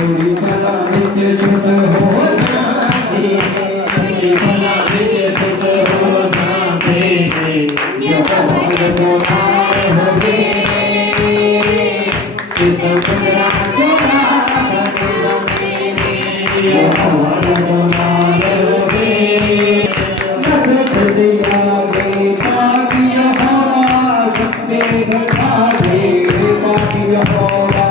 पूरी फला विच सुध हो नाते पूरी फला विच सुध हो नाते यो हवन तुम्हारे होवे इस समुद्रा जोड़ा यो हवन तुम्हारे होवे नगद दिया गे पागिया होवा सबके घटा दे पागिया होवा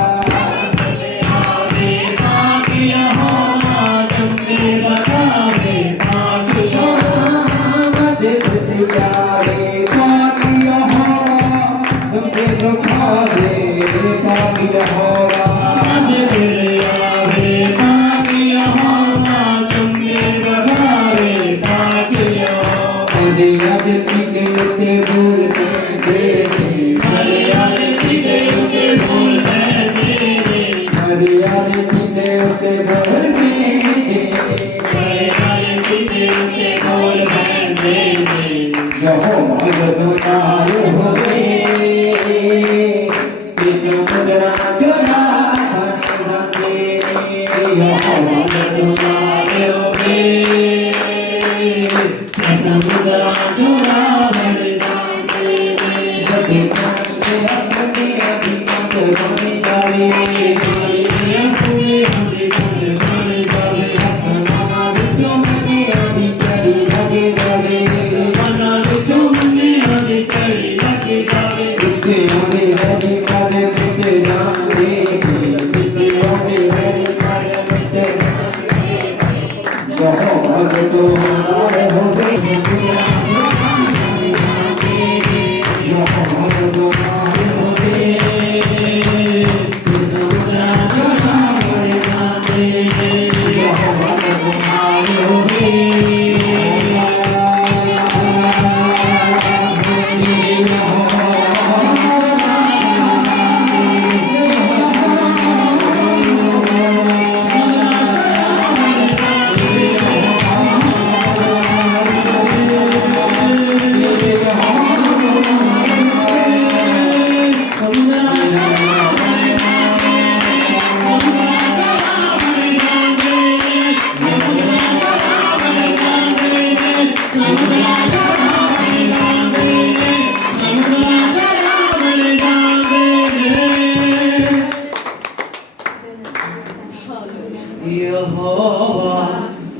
यहोवा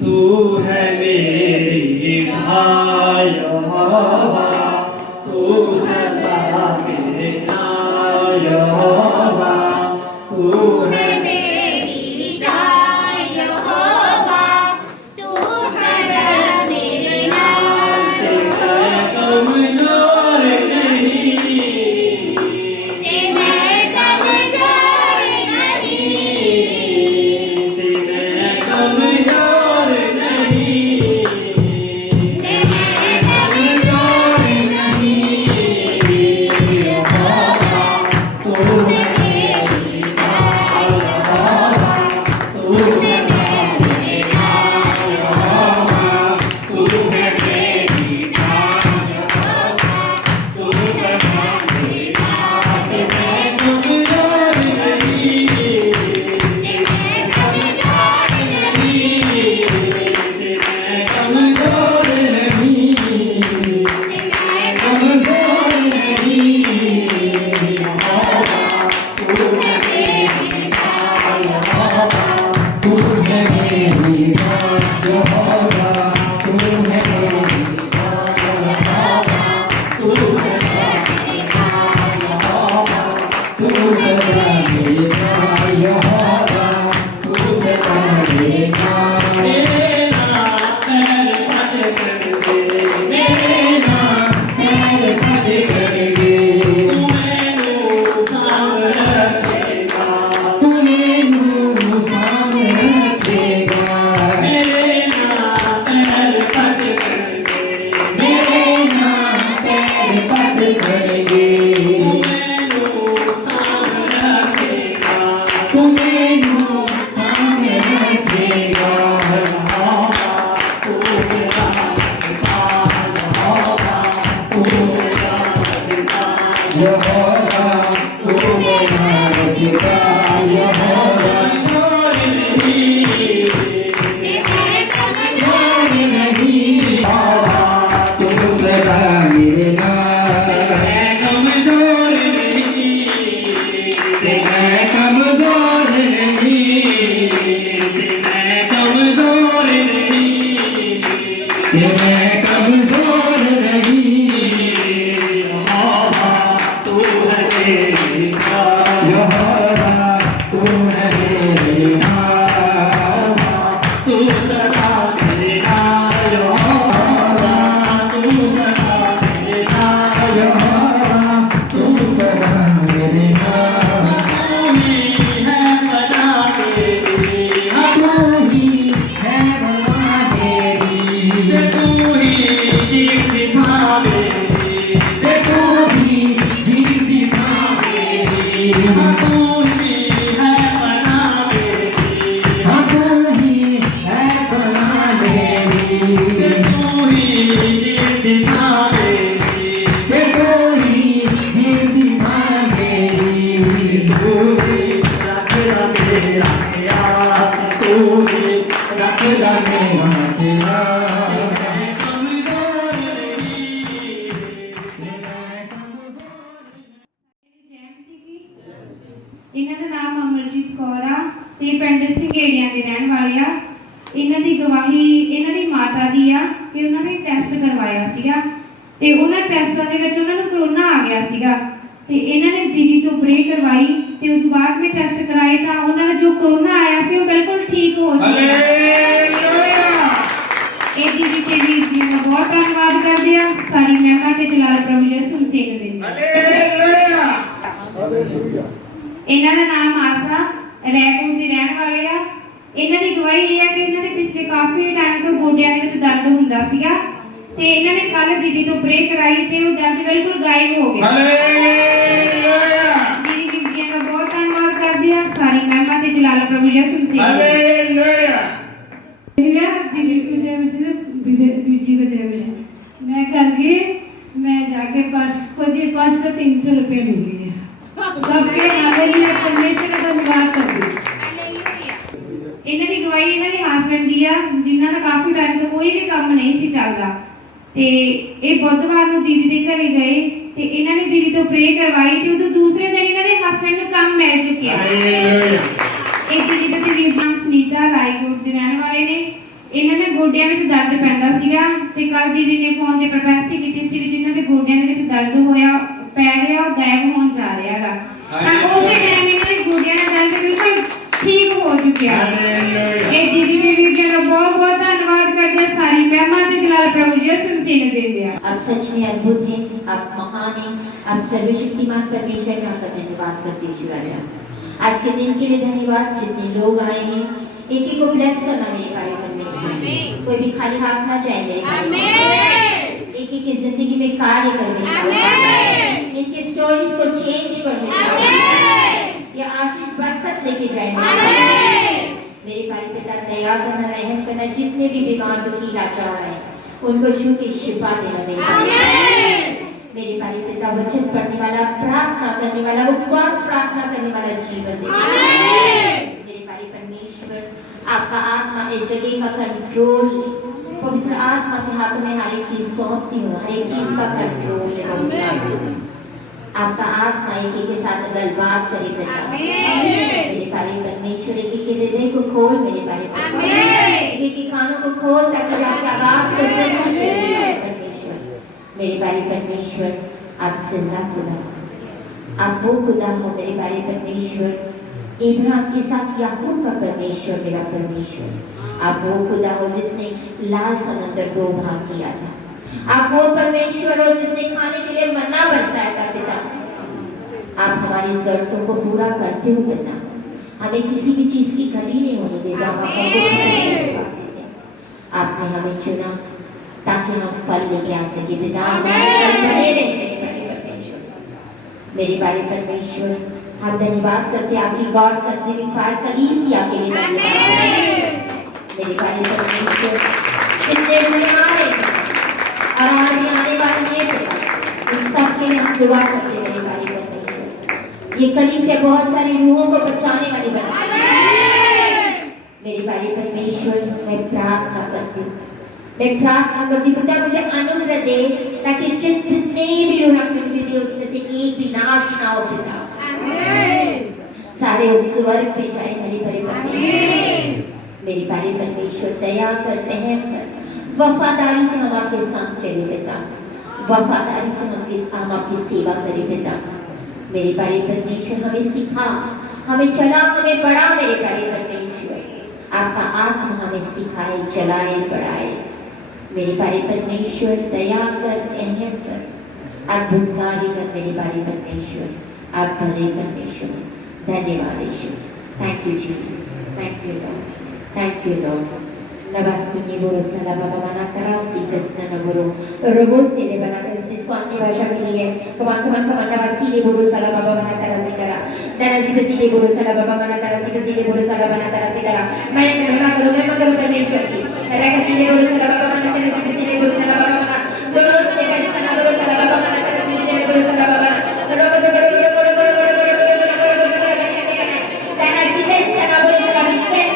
तू है मेरी ढाल यहोवा तू सदा मेरा यहोवा तू है मेरी ढाल यहोवा तू सदा मेरा तेरा कमजोर नहीं मैं कमजोर नहीं कमजोर नहीं मैं कमजोर नहीं यहोवा तू है मेरी ढाल यहोवा तू है मेरी ढाल यहोवा तू है मेरी ढाल यहोवा तू सदा मेरा मैं कमजोर नहीं मैं कमजोर नहीं मैं कमजोर नहीं मैं कमजोर नहीं यहोवा तू है मेरी ढाल यहोवा तू है मेरी ढाल यहोवा तू है मेरी तू सदा मेरी ढाल यहोवा तू सदा मेरी ढाल यहोवा तू सदा मेरी ढाल मेरा पैर खड़े कर दे मेरा पैर खड़े कर दे तू मैनू सामने रखेगा तूने नूर सामने कि मैं कमजोर नहीं यहोवा तू है मेरी ढाल यहोवा तू है मेरी ढाल तू सदा मेरा यहोवा तू सदा मेरा यहोवा तू सदा मेरी ढाल तू ही है बना तेरी तू ही है बला मेरी तू ही जीत दिखा मेरी तू ही जीत दिखा मेरी तू ही है बना मेरी तू ही है बला मेरी तू ही जीत दिखा मेरी तू ही जीत दिखा मेरी तू ही रख मेरा यार तू ही रख तेरा मेरा तेरा कमजोर नहीं ਇਹਨਾਂ ਦਾ ਨਾਮ ਅਮਰਜੀਤ ਕੌਰ ਆ ਤੇ ਪਿੰਡ ਸਿੰਘੇੜੀਆਂ ਦੇ ਰਹਿਣ ਵਾਲੇ ਆ। ਇਹਨਾਂ ਦੀ ਗਵਾਹੀ ਇਹਨਾਂ ਦੀ ਮਾਤਾ ਦੀ ਆ ਕਿ ਉਹਨਾਂ ਨੇ ਟੈਸਟ ਕਰਵਾਇਆ ਸੀਗਾ ਤੇ ਉਹਨਾਂ ਟੈਸਟਾਂ ਦੇ ਵਿੱਚ ਉਹਨਾਂ ਨੂੰ ਕਰੋਨਾ ਆ ਗਿਆ ਸੀਗਾ ਤੇ ਇਹਨਾਂ ਨੇ ਦੀਦੀ ਤੋਂ ਪ੍ਰੇ ਕਰਵਾਈ ਤੇ ਉਸ ਤੋਂ ਬਾਅਦ ਵਿੱਚ ਟੈਸਟ ਕਰਾਏ ਤਾਂ ਉਹਨਾਂ ਦਾ ਜੋ ਕਰੋਨਾ ਆਇਆ ਸੀ ਉਹ ਬਿਲਕੁਲ ਠੀਕ ਹੋ ਗਿਆ। ਇਹ ਦੀਦੀ ਤੇ ਵੀਰ ਜੀ ਦਾ ਬਹੁਤ ਧੰਨਵਾਦ ਕਰਦੇ ਆ। ਸਾਰੀ ਮਹਿਮਾ ਤੇ ਜਲਾਲ ਪ੍ਰਭੂ ਯਿਸੂ ਮਸੀਹ ਦੇ। ਇਹਨਾਂ ਦਾ ਨਾਮ ਆਸਾ ਰੈਕੋਟ ਦੇ ਰਹਿਣ ਵਾਲੇ ਆ। ਇਹਨਾਂ ਦੀ ਗਵਾਹੀ ਇਹ ਆ ਕਿ ਇਹਨਾਂ ਦੇ ਪਿਛਲੇ ਕਾਫੀ ਟਾਈਮ ਤੋਂ ਗੋਡਿਆਂ ਦੇ ਵਿੱਚ ਦਰਦ ਹੁੰਦਾ ਸੀਗਾ ਤੇ ਇਹਨਾਂ ਨੇ ਕੱਲ ਦੀਦੀ ਤੋਂ ਪ੍ਰੇ ਕਰਾਈ ਤੇ ਉਹ ਦਰਦ ਬਿਲਕੁਲ ਗਾਇਬ ਹੋ ਗਿਆ। ਦੀਦੀ ਬੀਬੀਆਂ ਦਾ ਬਹੁਤ ਧੰਨਵਾਦ ਕਰਦੇ ਆ। ਸਾਰੀ ਮਹਿਮਾ ਤੇ ਜਲਾਲ ਪ੍ਰਭੂ ਯਿਸੂ ਮਸੀਹ ਦੀ। दीदी को जय मसीह बीजी को जय मसीह। मैं कल गई, मैं जाके पर्स को जी पर्स से 300 रुपये मिल गए सबके हमारे लिए परमेश्वर का धन्यवाद करती हूँ। ਇਹਨਾਂ ਦੀ ਗਵਾਹੀ ਇਹਨਾਂ ਦੇ ਹਸਬੰਡ ਦੀ ਆ ਜਿਨ੍ਹਾਂ ਦਾ ਕਾਫੀ ਟਾਈਮ ਤੋਂ ਕੋਈ ਵੀ ਕੰਮ ਨਹੀਂ ਸੀ ਚੱਲਦਾ ਤੇ ਇਹ ਬੁੱਧਵਾਰ ਨੂੰ ਦੀਦੀ ਦੇ ਘਰੇ ਗਏ ਤੇ ਇਹਨਾਂ ਨੇ ਦੀਦੀ ਤੋਂ ਪ੍ਰੇ ਕਰਵਾਈ ਤੇ ਉਦੋਂ ਦੂਸਰੇ ਦਿਨ ਇਹਨਾਂ ਦੇ ਹਸਬੰਡ ਨੂੰ ਕੰਮ ਮਿਲ ਚੁੱਕਿਆ। ਇਹ ਦੀਦੀ ਦੇ ਵੀਰ ਨਾਮ ਸੁਨੀਤਾ ਰਾਏਕੋਟ ਦੇ ਰਹਿਣ ਵਾਲੇ ਨੇ। ਇਹਨਾਂ ਦੇ ਗੋਡਿਆਂ ਵਿੱਚ ਦਰਦ ਪੈਂਦਾ ਸੀਗਾ ਤੇ ਕੱਲ ਦੀਦੀ ਨੇ ਫੋਨ ਤੇ ਪ੍ਰੋਫੈਸੀ ਕੀਤੀ ਸੀ ਵੀ ਜਿਨ੍ਹਾਂ ਦੇ ਗੋਡਿਆਂ ਦੇ ਵਿੱਚ ਦਰਦ ਹੋਇਆ ਪੈ ਰਿਹਾ ਉਹ ਗਾਇਬ ਹੋਣ ਜਾ ਰਿਹਾ ਹੈਗਾ ਤਾਂ ਉਸੇ ਟਾਈਮ ਇਹਨਾਂ ਦੇ ਗੋਡਿਆਂ ਦਾ ਦਰਦ ਬਿਲਕੁਲ ਠੀਕ ਹੋ ਚੁੱਕਿਆ। ਇਹ ਦੀਦੀ ਦੇ ਵੀਰ ਜੀ ਦਾ ਬਹੁਤ ਬਹੁਤ ਧੰਨਵਾਦ ਕਰਦੇ ਆ। ਸਾਰੀ ਮਹਿਮਾ ਤੇ ਜਲਾਲ प्रभु यीशु मसीह ने दे दिया। आप सच में अद्भुत हैं, आप महान हैं, आप सर्वशक्तिमान परमेश्वर का आपका धन्यवाद करते हैं ईश्वर राजा। आज के दिन के लिए धन्यवाद। जितने लोग आए हैं एक एक को ब्लेस करना मेरे भाई परमेश्वर। कोई भी खाली हाथ ना जाए मेरे भाई। एक एक की जिंदगी में कार्य कर मेरे भाई। इनके स्टोरीज को चेंज कर मेरे भाई। ये आशीष बरकत लेके जाए मेरे भाई पिता दया करना रहम करना। जितने भी बीमार दुखी लाचार हैं उनको छू के शिफा देना मेरे भाई पिता वचन पढ़ने वाला प्रार्थना करने वाला उपवास प्रार्थना करने वाला जीवन दे मेरे भाई परमेश्वर। आपका आत्मा इस जगह का कंट्रोल ले। पवित्र आत्मा के हाथों में हर एक चीज सौंपती हूँ। हर एक चीज का कंट्रोल ले आपका आत्मा एक के साथ गलबात करे मेरे भाई परमेश्वर। एक के हृदय को खोल मेरे भाई एक के कानों को खोल ताकि आपकी आवाज को सुन परमेश्वर। मेरे भाई परमेश्वर आप जिंदा खुदा आप वो खुदा हो मेरे भाई परमेश्वर। इब्राहिम के साथ याकूब का परमेश्वर मेरा परमेश्वर। आप वो खुदा हो जिसने लाल समंदर 2 भाग किया था। आप वो परमेश्वर हो जिसने खाने के लिए मन्ना बरसाया था पिता। आप हमारी जरूरतों को पूरा करते हो पिता। हमें किसी भी चीज की कमी नहीं होने देता। आपने हमें चुना ताकि हम फल लेके आ सके पिता। मेरे बारे परमेश्वर हम धन्यवाद करते आपकी गॉड कंज्यूमिंग फायर कलीसिया के लिए मेरे बारे परमेश्वर। कितने हमारे और आगे आने वाले ये उन सब के लिए हम दुआ करते हैं मेरे भाई परमेश्वर। ये कलीसिया बहुत सारी रूहों को बचाने वाली बनी मेरे भाई परमेश्वर। मैं प्रार्थना करती हूँ पिता मुझे अनुग्रह दे ताकि जितने भी रूह आपने मुझे दिए उसमें से एक भी नाश ना हो पिता। सारे उस स्वर्ग पे जाए मेरे भाई परमेश्वर। मेरे भाई परमेश्वर दया कर रहम कर वफादारी से हम आपके साथ चले पिता, वफादारी से हम आपकी सेवा करें पिता। मेरे प्यारे परमेश्वर हमें सिखा, हमें चला, हमें पढ़ा मेरे प्यारे परमेश्वर। आपका आत्मा हमें सिखाए, चलाए, बढ़ाए। मेरे प्यारे परमेश्वर दया कर, रहम कर, अद्भुत कार्य कर मेरे प्यारे परमेश्वर। आप भले परमेश्वर, धन्यवाद ईश्वर। Thank you Jesus, thank you lord, thank you lord. नवास्ती ने बोलो सला बाबा मना करासी कृष्ण न बोलो रोबोस ने बना कर इस स्वामी भाषा के लिए कमान नवास्ती ने बोलो सला बाबा मना करासी करा ननाजी कसी ने बोलो सला बाबा मना करासी कसी ने बोलो सला मना करासी करा मैं महिमा करो परमेश्वर की रे कसी ने बोलो सला बाबा मना करासी कसी ने बोलो सला बाबा मना दोनों से कृष्ण न बोलो सला बाबा मना करासी ने बोलो सला बाबा रोबोस ननाजी कृष्ण न बोलो सला विपेट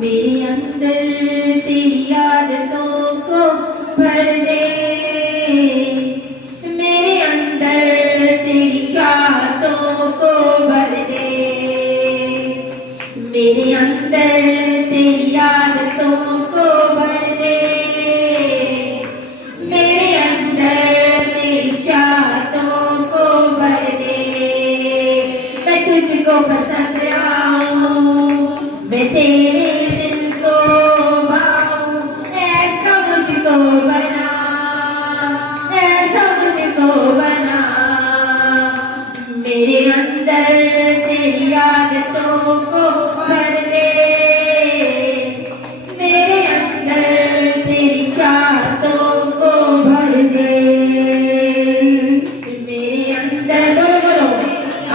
मेरे अंदर तेरी आदतों को भर दे, मेरे अंदर तेरी चाहतों को भर दे, मेरे अंदर तेरी आदतों को भर दे, मेरे अंदर तेरी चाहतों को भर दे। मैं तुझको पसंद मैं तेरे दिल को भाऊं, ऐसा मुझको बना, ऐसा मुझको बना। मेरे अंदर तेरी आदतों को भर दे, मेरे अंदर तेरी चाहतों को भर दे, मेरे अंदर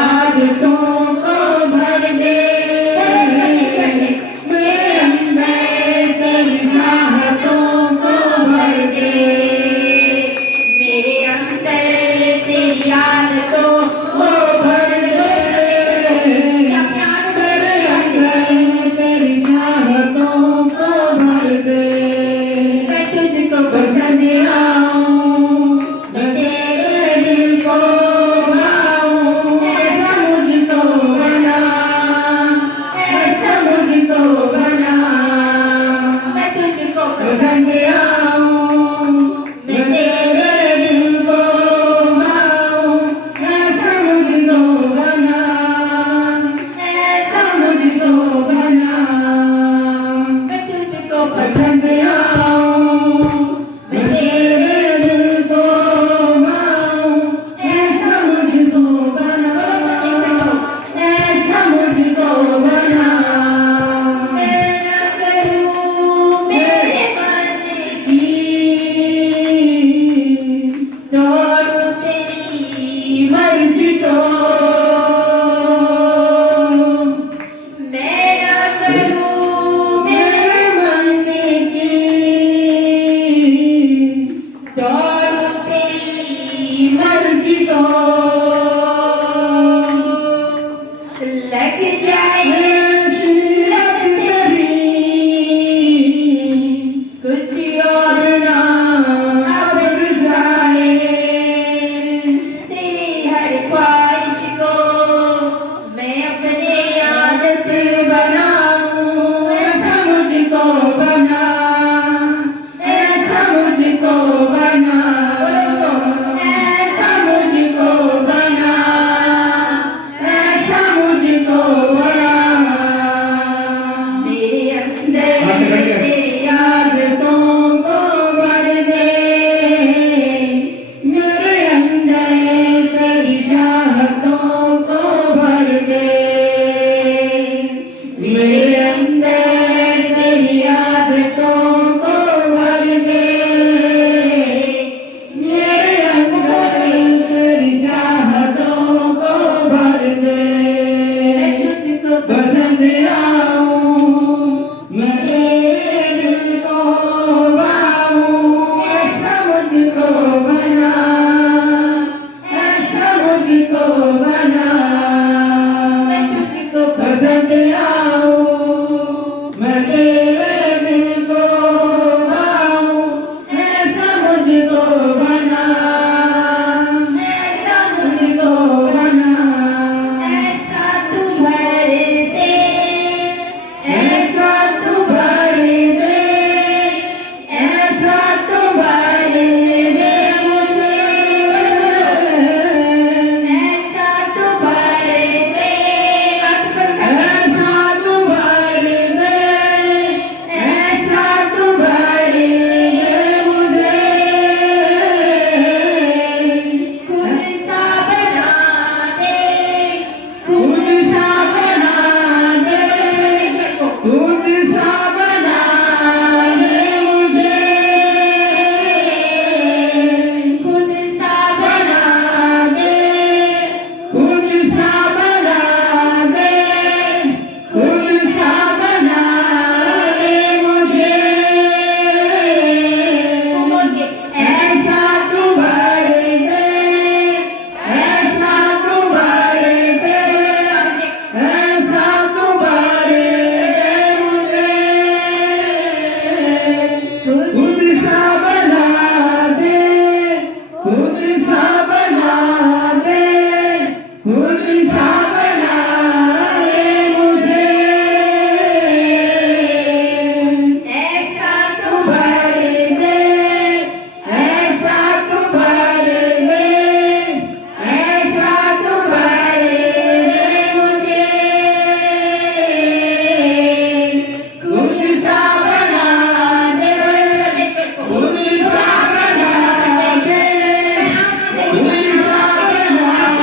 आदतों को भर को मैं ना करूं मेरे मन की दौड़ तेरी मर्जी को लग जाए लग तेरी कुछ और ना अब जाए तेरी हर ख्वाहिश को मैं अपने आदत बनाऊं ऐसा मुझको बना ऐसा मुझको बना ऐसा मुझको बना ऐसा मुझको बना मेरे अंदर तेरी आदतों को भर दे मेरे अंदर तेरी चाहतों को भर दे मेरे अंदर तेरी आदतों को भर दे मेरे अंदर तेरी चाहतों को भर दे मैं तुझको पसंद आऊं मैं तेरे दिल को पाऊं ऐसा मुझको बना ऐसा मुझको बना मैं तुझको पसंद आऊं मैं तेरे दिल को पाऊं ऐसा मुझको बना ऐसा मुझको बना ऐसा तू भर दे ऐसा तू भर दे ऐसा तू भर दे मुझे ऐसा तू भर दे ऐसा तू भर दे ऐसा तू भर दे मुझे खुद सा बना दे खुद सा बना दे खुद सा बना दे मुझे खुद सा बना दे खुद सा बना दे खुद सा बना दे मुझे ऐसा तू भर दे ऐसा तू भर दे ऐसा तू भर दे मुझे खुद सा बना दे खुद सा बना दे खुद सा बना दे मुझे ऐसा तू भर दे ऐसा तू भर दे ऐसा तू भर दे मुझे खुद सा बना दे खुद सा बना दे खुद सा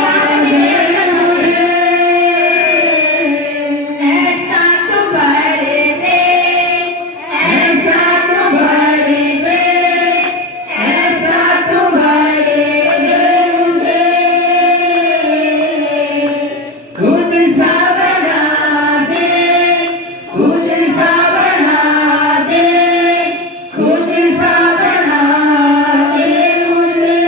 बना दे मुझे ऐसा तू भर दे ऐसा तू भर दे ऐसा तू भर दे मुझे खुद सा बना दे खुद सा बना दे खुद सा बना दे मुझे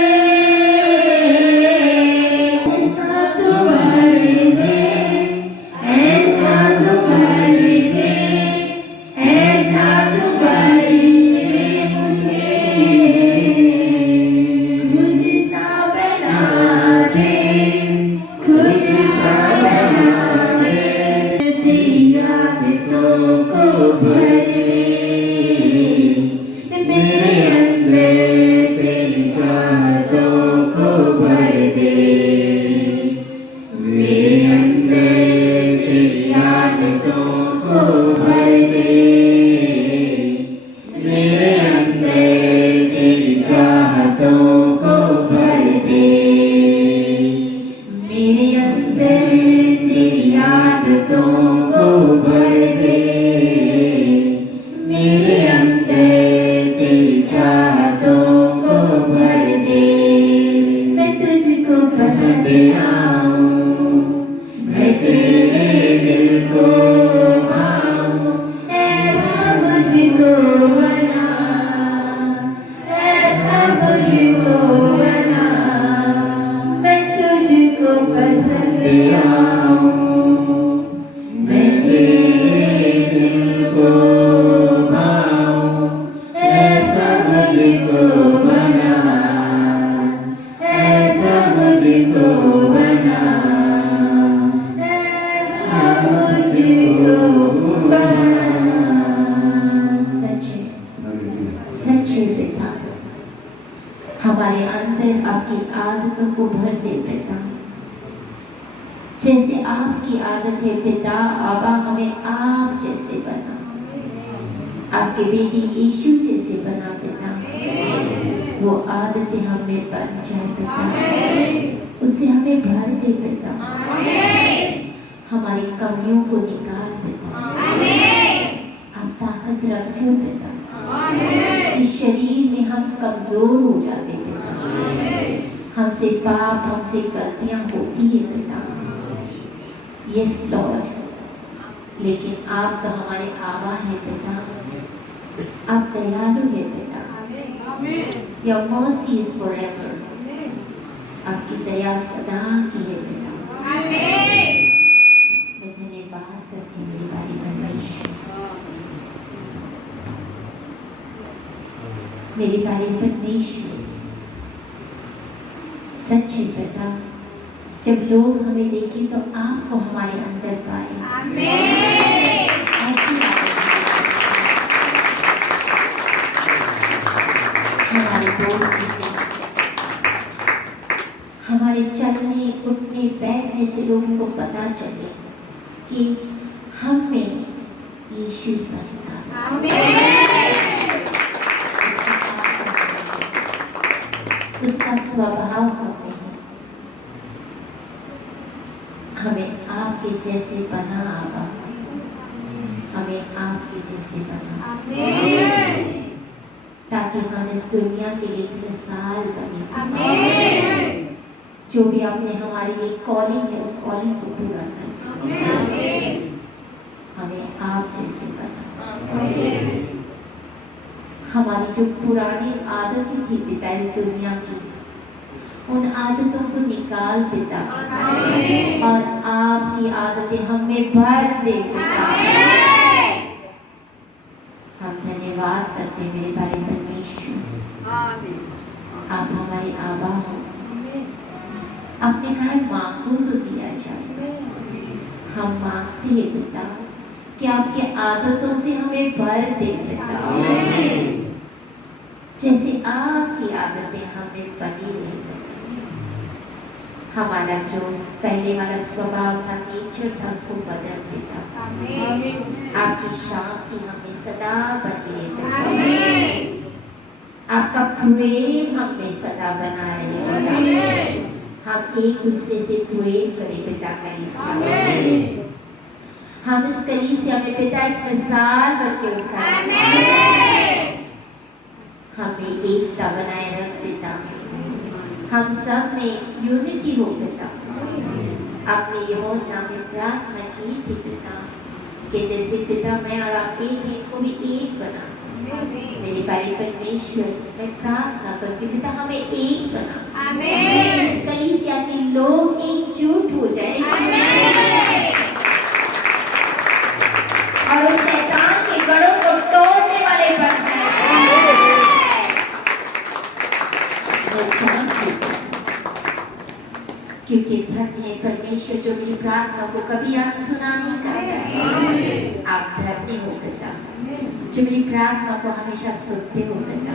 ऐसा तू भर दे ऐसा तू भर दे ऐसा तू भर दे मुझे खुद सा बना दे खुद सा बना दे तेरी आदतों को भर दे मेरे अंदर तेरी चाहतों को भर दे मेरे अंदर तेरी आदतों को भर दे मेरे अंदर तेरी चाहतों को भर दे मेरे अंदर तेरी आदतों को भर दे मेरे अंदर तेरी चाहतों को भर दे मैं तुझको पसंद आऊं को पसंद आऊं, मैं तेरे दिल को भाऊं, ऐसा मुझको बना, ऐसा मुझको बना, ऐसा मुझको बना। सच्चे पिता, हमारे अंदर आपकी आदतों को भर दे पिता। जैसे आपकी आदत है पिता, आबा हमें आप जैसे बना, आपके बेटी यीशु जैसे बना पिता। वो आदतें हमें बन जाए पिता, उससे हमें भर दे पिता। हमारी कमियों को निकाल पिता, आप ताकत रखते हो पिता। इस शरीर में हम कमजोर हो जाते पिता, हमसे पाप, हमसे गलतियां होती है पिता। यस लॉर्ड, लेकिन आप तो हमारे आबा है पिता, आप दयालु है पिता। Your mercy is forever, आपकी दया सदा की है पिता। मैं धन्यवाद करती हूँ मेरी बारी परमेश्वर, मेरी बारी परमेश्वर। सच्चे पिता, जब लोग हमें देखें तो आपको हमारे अंदर पाए। ऐसी हमारे बोलने से, हमारे चलने उठने बैठने से लोगों को पता चले कि हम में यीशु बसता है, उसका स्वभाव हमें है। हमें आपके जैसे बना आबा, हमें आपके जैसे बना, ताकि हम इस दुनिया के लिए एक मिसाल बने। जो भी आपने हमारे लिए कॉलिंग है, उस कॉलिंग को पूरा कर सके। हमें आप जैसे बना। हमारी जो पुरानी आदतें थी पिता इस दुनिया की, उन आदतों को निकाल पिता, और आपकी आदतें हमें भर दे पिता। हम धन्यवाद करते मेरे भाई परमेश्वर, आप हमारे आबा हो। आपने कहा मांगो तो दिया जाए, हम मांगते हैं पिता कि आपकी आदतों से हमें भर दे पिता। जैसे आपकी आदतें हमें बनी रही, हमारा जो पहले वाला स्वभाव था, नेचर था, उसको बदल देता। आपकी शांति हमें सदा बनी रहे, आपका प्रेम हमें सदा बना रहे। हम एक दूसरे से प्रेम करें पिता कलीसिया, हम इस कलीसिया में पिता एक मिसाल बनके उठाएं। हमें एकता बनाए रख पिता, हम सब में यूनिटी हो पिता। आपने यहोशू में प्रार्थना की थी पिता कि जैसे पिता मैं और आप एक हैं, इनको भी एक बना। मेरे भाई परमेश्वर, मैं प्रार्थना करती पिता हमें एक बना। इस कलीसिया के लोग एकजुट हो जाए और उस शैतान के गढ़ों को तोड़ने वाले बन जाए। क्योंकि धन्य परमेश्वर जो मेरी प्रार्थना को कभी आप सुना नहीं करता, आप धन्य हो पिता जो मेरी प्रार्थना को हमेशा सुनते हो पिता।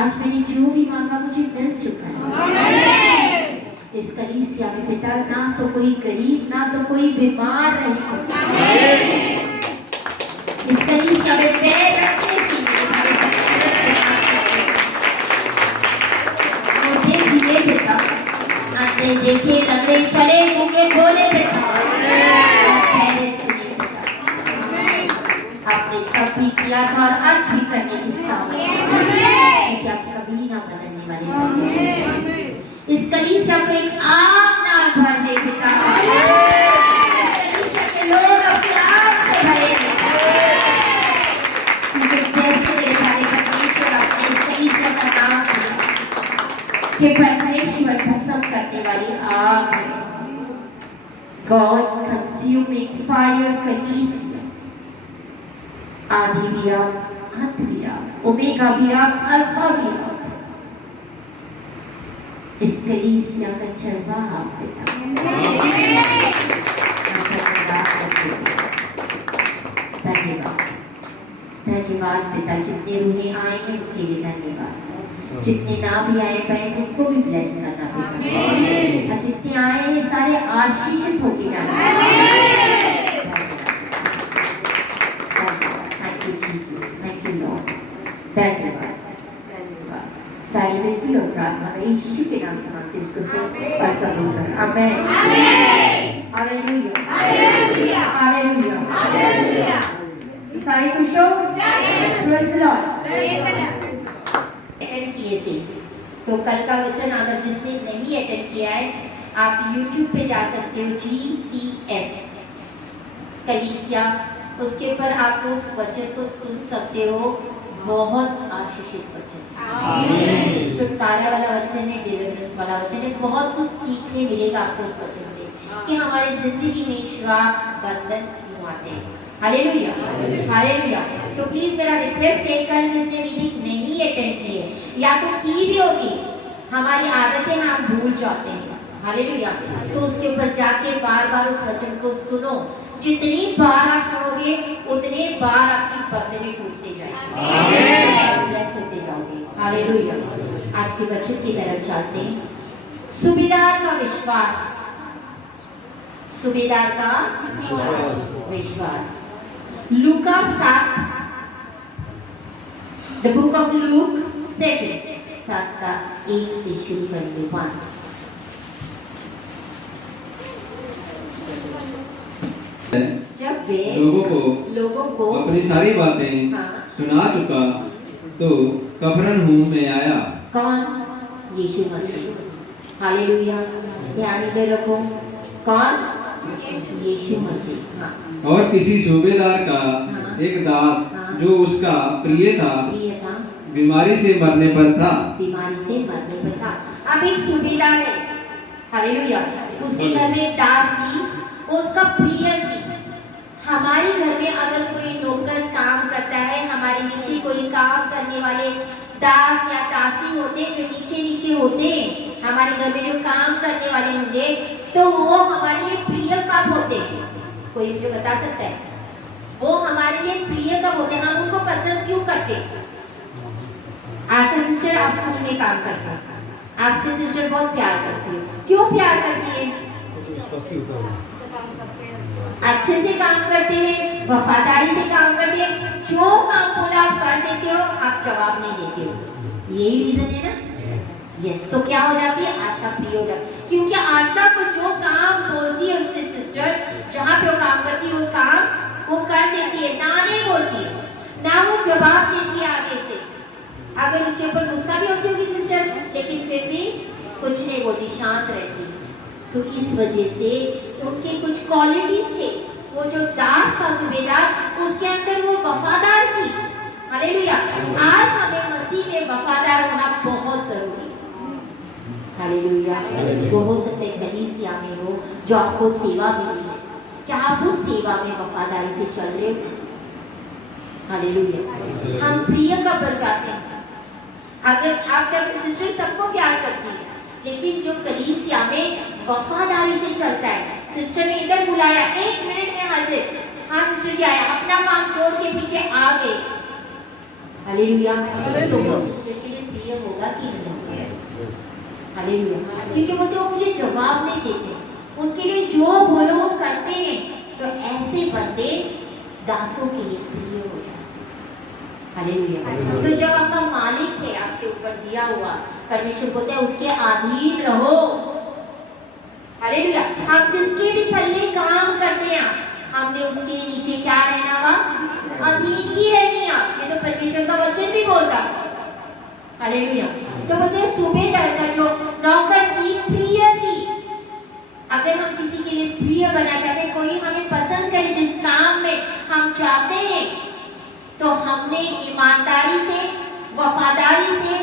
आज मैंने जो भी मांगा मुझे मिल चुका है। इस कलीसिया में पिता ना तो कोई गरीब ना तो कोई बीमार नहीं, इस कलीसिया में पैर रखने की पिता, अंधे देखे लंगड़े चले गूंगे बोले पिता। आपने तब भी किया था और आज भी करने की सामर्थ्य, आप कभी ना बदलने वाले। इस कलीसिया को एक आग नाल भर दे पिता, कलीसिया के लोग अपने आग से भरे कि परमेश्वर पसंद करने वाली आग है। God consuming fire कलीसिया, आदि भी आप, अंत भी आप, ओमेगा भी आप, अल्फा भी आप। इस कलीसिया का चरवा आप पिता। धन्यवाद, धन्यवाद पिता। जितने रूहे आए हैं उनके लिए धन्यवाद। जितने ना भी आए पाए उनको भी ब्लेस करना पिता। और जितने आए हैं सारे आशीषित होके जाना। Thank you Jesus, thank you Lord. धन्यवाद, धन्यवाद। सारी व्यक्ति और प्रार्थना में यीशु के नाम से मांगते हैं, इसको सिर्फ पर कबूल कर। आमीन, हालेलुया, हालेलुया, हालेलुया, हालेलुया। सारी खुश हो? Praise the Lord. अटेंड किए से तो कल का वचन अगर जिसने नहीं अटेंड किया है आप YouTube पे जा सकते हो, GCF कलीसिया, उसके ऊपर आप उस वचन को सुन सकते हो। बहुत आशीषित वचन, छुटकारा वाला वचन है, डिलीवरेंस वाला वचन है। बहुत कुछ सीखने मिलेगा आपको उस वचन से कि हमारी जिंदगी में श्राप बंधन क्यों आते हैं। Hallelujah, hallelujah. तो प्लीज मेरा रिक्वेस्ट है, कल जिसने मीटिंग नहीं अटेंड की है या तो की भी होगी, हमारी आदतें हम भूल जाते हैं। हालेलुया। तो उसके ऊपर जाके बार बार उस वचन को सुनो। जितनी बार आप सुनोगे उतने बार आपकी बंधनें टूटते जाएंगी, ब्लेस होते जाओगे। हालेलुया। आज के वचन की तरफ चलते हैं। सूबेदार का विश्वास, सूबेदार का विश्वास। लूका 7, द बुक ऑफ लूक 7 का 1 से शुरू करेंगे। 1 जब वे लोगों को अपनी सारी बातें सुना चुका तो कफरनहूम में आया। कौन? यीशु मसीह। हालेलुया। ध्यान दे रखो, कौन? यीशु मसीह। और किसी सूबेदार का एक दास जो उसका प्रिय था बीमारी से मरने पर था। बीमारी से मरने पर था। अब एक सूबेदार है, हालेलुया, उसके घर में एक दास थी, उसका प्रिय थी। हमारे घर में अगर कोई नौकर काम करता है, हमारे नीचे कोई काम करने वाले दास या दासी होते जो नीचे नीचे होते हैं, हमारे घर में जो काम करने वाले होंगे, तो वो हमारे लिए प्रिय कब होते हैं? कोई मुझे बता सकता है? वो हमारे लिए प्रिय कब होते हैं? हम उनको पसंद क्यों करते हैं? आशा सिस्टर आप स्कूल में काम करते हैं, आपसे सिस्टर बहुत प्यार करती है। क्यों प्यार करती है? अच्छे से काम करते हैं, वफादारी से काम करते हैं। जो काम बोला आप कर देते हो, आप जवाब नहीं देते हो। यही रीजन है ना? यस। तो क्या हो जाती है? आशा प्रिय हो जाती है। क्योंकि आशा को जो काम बोलती है उसने सिस्टर, जहाँ पे वो काम करती है वो काम वो कर देती है, ना नहीं बोलती है, ना वो जवाब देती है आगे से। अगर उसके ऊपर गुस्सा भी होती होगी सिस्टर, लेकिन फिर भी कुछ नहीं बोलती, शांत रहती है। तो इस वजह से उनके कुछ क्वालिटीज थे। वो जो दास था सूबेदार, उसके अंदर वो वफादार थी। हालेलुया। आज हमें मसीह में वफादार होना बहुत जरूरी है। हालेलुया। वो हो सकते हैं कलीसिया में हो जो आपको सेवा मिली है, क्या आप उस सेवा में वफादारी से चल रहे हो? हालेलुया। हम प्रिय कब बन जाते हैं? अगर आप क्या सिस्टर सबको प्यार करती है, लेकिन जो कलीसिया में वफादारी से चलता है, सिस्टर ने इधर बुलाया, 1 मिनट में हाजिर, हाँ सिस्टर जी आया, अपना काम छोड़ के पीछे आ गए। हालेलुया। तो वो सिस्टर के लिए प्रिय होगा कि नहीं? हालेलुया। क्योंकि वो तो मुझे जवाब नहीं देते, उनके लिए जो बोलो वो करते हैं। तो ऐसे बंदे दासों के लिए प्रिय हो जाते। हालेलुया। तो जब आपका मालिक है आपके ऊपर दिया हुआ, परमेश्वर बोलते हैं उसके अधीन रहो। हालेलुया। हम जिसके भी थल्ले काम करते हैं, हमने उसके नीचे क्या रहना वा? अधीन की रहनी है। ये तो परमेश्वर का वचन भी बोलता है। हालेलुया। तो बोलते हैं सूबेदार का जो नौकर सी प्रिय सी। अगर हम किसी के लिए प्रिय बनना चाहते हैं, कोई हमें पसंद करे जिस काम में हम चाहते हैं, तो हमने ईमानदारी से, वफादारी से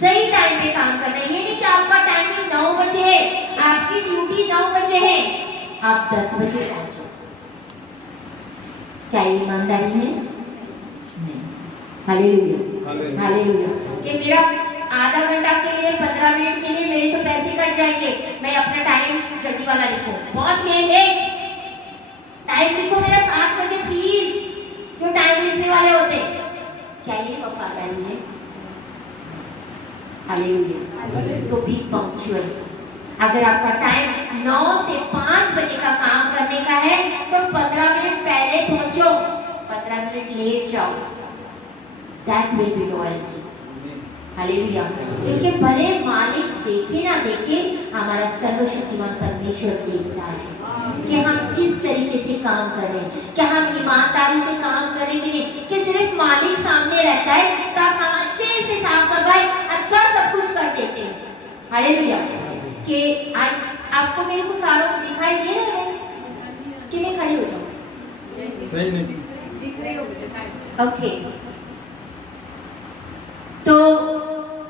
सही टाइम पे काम करना है। ये नहीं कि आपका टाइमिंग 9 बजे है, चुके हैं, आप 10 बजे पहुंचो। क्या ये ईमानदारी है? नहीं। Hallelujah, hallelujah. कि मेरा आधा घंटा के लिए 15 मिनट के लिए मेरे तो पैसे कट जाएंगे, मैं अपना टाइम जल्दी वाला लिखूं। पहुंच गए लेट, टाइम लिखो मेरा 7 बजे प्लीज। क्यों टाइम लिखने वाले होते? क्या ये वफादारी है? हालेलुया। तो बी पंक्चुअल। अगर आपका टाइम 9 से 5 बजे का काम करने का है तो 15 मिनट पहले पहुंचो, 15 मिनट लेट जाओ। That will be loyalty. Hallelujah. क्योंकि भले मालिक देखे ना देखे, हमारा सर्वशक्तिमान परमेश्वर देखता है कि हम किस तरीके से काम कर रहे हैं, क्या हम ईमानदारी से काम कर रहे हैं। कि सिर्फ मालिक सामने रहता है तब हम अच्छे से साफ सफाई अच्छा सब कुछ कर देते हैं। हालेलुया। कि आपको मेरे को सारों को दिखाई दे रहा है कि मैं खड़ी हो जाऊं? नहीं दिख रही हो। ओके, तो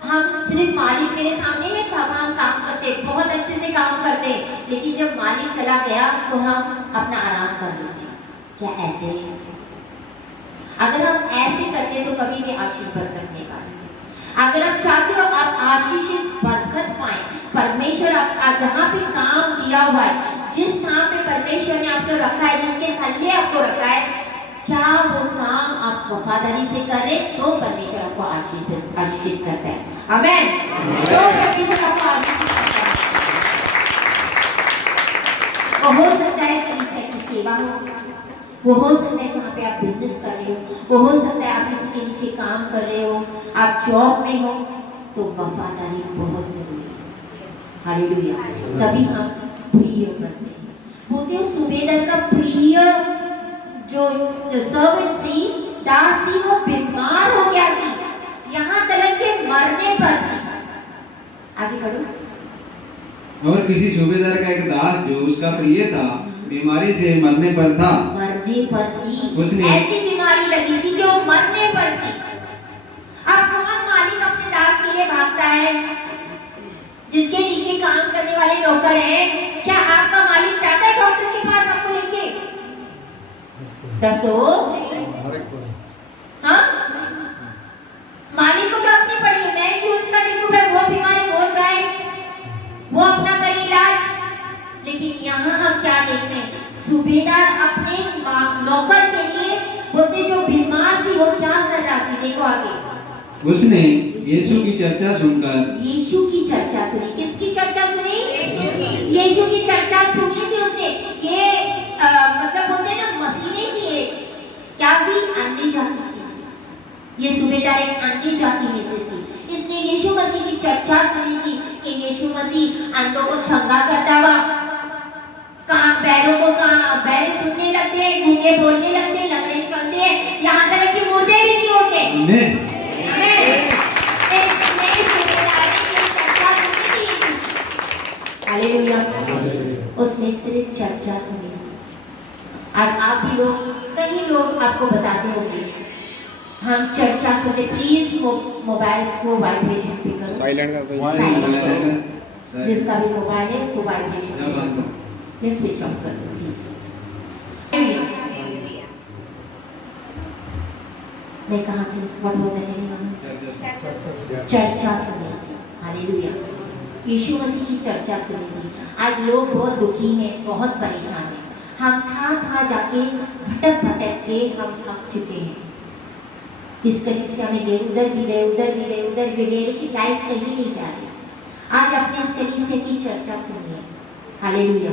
हम सिर्फ मालिक मेरे सामने है तब हम काम करते, बहुत अच्छे से काम करते, लेकिन जब मालिक चला गया तो हम अपना आराम कर लेते। क्या ऐसे? अगर हम ऐसे करते तो कभी भी आशीष बरकत नहीं पाएंगे। अगर आप चाहते हो आप आशीषित बरकत पाए, परमेश्वर आप जहाँ पे काम दिया हुआ है, जिस काम पे परमेश्वर ने आपको रखा है, जिसके थल्ले आपको रखा है, क्या वो काम आप वफादारी से करें तो परमेश्वर आपको आशीषित करता है। आमेन। तो परमेश्वर आपको आशीषित करता है। वो हो सकता है कलीसिया की सेवा हो, वो हो सकता है जहाँ पे आप बिजनेस कर रहे हो, वो हो सकता है आप किसी के नीचे काम कर रहे हो, आप जॉब में हो, तो वफादारी बहुत जरूरी है। हालेलुया। तभी हम प्रिय करते हैं। बोलते हैं सुबेदार का प्रिय जो सर्वेंट सी, दास सी, वो बीमार हो गया सी, यहाँ तक के मरने पर सी। आगे बढ़ो। और किसी सूबेदार का एक दास जो उसका प्रिय था, बीमारी से मरने पर था। मरने पर सी, उसने ऐसी बीमारी लगी सी कि वो मरने पर सी। अब कौन मालिक अपने दास के लिए भागता है? जिसके नीचे काम करने वाले नौकर हैं, क्या आपका मालिक जाता है डॉक्टर के पास आपको लेके? दसो। हाँ, मालिक को तो अपनी पड़ी है, मैं क्यों उसका देखूं? मैं वो बीमारी हो जाए, वो अपना करे इलाज। लेकिन यहाँ हम क्या देखते हैं? सूबेदार अपने नौकर के लिए बोलते जो बीमार सी, वो क्या कर रहा सी? देखो आगे। उसने यीशु की चर्चा सुनकर, यीशु की चर्चा सुनी। किसकी चर्चा सुनी? यीशु की चर्चा सुनी थी उसने। ये मतलब बोलते हैं ना, मसीह ने सी क्या सी? अन्य जाति की सी। ये सूबेदार एक अन्य जाति में से सी। इसने यीशु मसीह की चर्चा सुनी थी कि यीशु मसीह अंधों को चंगा करता हुआ, कान बैरों को बैरे सुनने लगते हैं, गूंगे बोलने लगते हैं, लंगड़े चलते हैं, यहाँ तक कि मुर्दे भी जी उठे। हालेलुया। उसने सिर्फ चर्चा सुनी थी। और आप भी लोग, कई लोग आपको बताते होंगे हम चर्चा सुनते। प्लीज मोबाइल्स को वाइब्रेशन पे करो, साइलेंट कर दो। जिसका भी मोबाइल है उसको वाइब्रेशन पे स्विच ऑफ कर दो प्लीज। मैं कहाँ से व्हाट वाज इट? चर्चा सुनी थी। हालेलुया। यीशु मसीह की चर्चा सुनी थी। आज लोग बहुत दुखी हैं, बहुत परेशान हैं। हम था जाके भटक के हम थक चुके हैं। इस कलीसिया में गए, उधर भी गए, लेकिन लाइफ कहीं नहीं जा रही। आज अपने इस कलीसिया की चर्चा सुनिए। हालेलुया।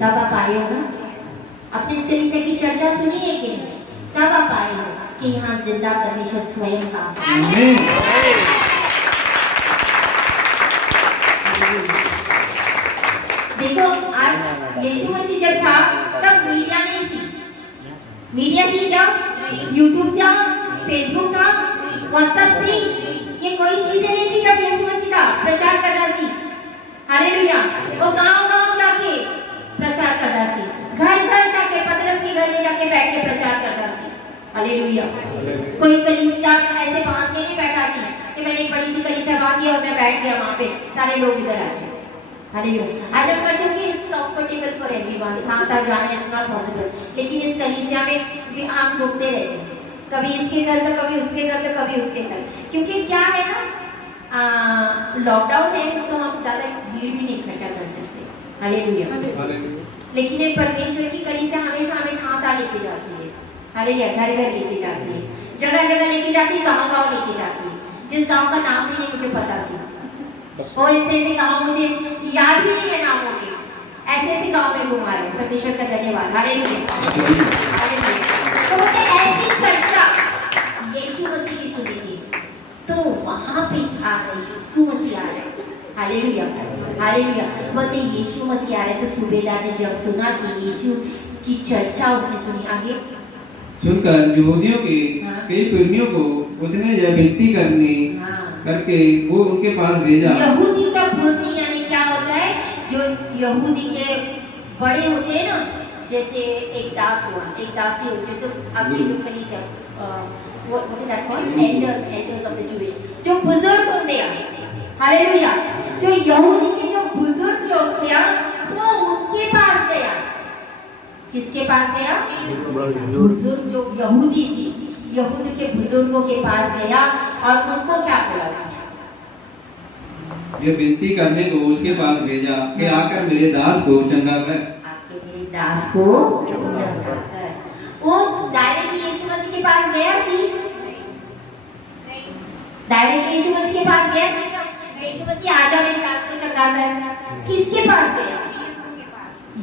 तब आप आए हो ना? अपने इस कलीसिया की चर्चा सुनिए कि नहीं? तब आप आए हो कि यहाँ जिंदा परमेश्वर स्वयं काम कर रहे हैं। देखो, आज यीशु मसीह जब था तब मीडिया नहीं थी। मीडिया थी क्या? यूट्यूब था, फेसबुक था, व्हाट्सएप थी, ये कोई चीजें नहीं थी जब यीशु मसीह था प्रचार करता थी। हालेलुया। वो गांव-गांव जाके प्रचार करता थी, घर-घर जाके, पतरस के घर में जाके बैठ के प्रचार करता थी। हालेलुया। कोई कलीसिया ऐसे बांध के नहीं बैठा थी कि मैंने एक बड़ी सी कलीसिया बांधी और मैं बैठ गया वहां पे, सारे लोग इधर आ जाए। हालेलुया। आज हम करते हो कि इट्स कंफर्टेबल फॉर एवरीवन, वहां तक जाना इट्स नॉट पॉसिबल, लेकिन इस कलीसिया में भी हम घूमते रहते हैं, कभी इसके घर तो कभी उसके घर तो कभी उसके घर, क्योंकि क्या है ना, लॉकडाउन है तो हम ज़्यादा भीड़ भी नहीं इकट्ठा कर सकते। हालेलुया। लेकिन ये परमेश्वर की कलीसिया हमेशा हमें ठाम लेके जाती है। हालेलुया। घर घर लेके जाती है, जगह जगह लेके जाती है, गाँव गाँव लेके जाती है, जिस गाँव का नाम भी नहीं मुझे पता सी, और ऐसे ऐसे गाँव मुझे याद भी नहीं है नामों के, ऐसे ऐसे गाँव में घुमा रहे। परमेश्वर का धन्यवाद। हालेलुया। तो बोलते ऐसी चर्चा यीशु मसीह की सुनी थी, तो वहां पे आ गए यीशु मसीह आ रहे। हालेलुया। हालेलुया। बोलते यीशु मसीह आ रहे, तो सूबेदार ने जब सुना कि यीशु की चर्चा उसने सुनी, आगे सुनकर यहूदियों के कई पुरनियों को उसने यह विनती करके वो उनके पास भेजा। यहूदी का पुरनी यानी क्या होता है, जो यहूदी के बड़े होते हैं ना, जैसे एक दास हुआ, एक दासी हो, जैसे आपकी जो कलीसिया what is that called, elders of the Jewish, जो बुजुर्ग होते हैं। हालेलुया। जो यहूदी के जो बुजुर्ग लोग थे वो उनके पास गया। किसके पास गया? बुजुर्ग जो यहूदी सी, यहूदी के बुजुर्गों के पास गया और उनको क्या बोला? ये विनती करने को उसके पास भेजा कि आकर मेरे दास को चंगा कर। आकर मेरे दास को चंगा कर। वो डायरेक्टली यीशु मसीह के पास गया सी, डायरेक्टली यीशु मसीह के पास गया सी, यीशु मसीह आजा मेरे दास को चंगा कर। किसके पास गया?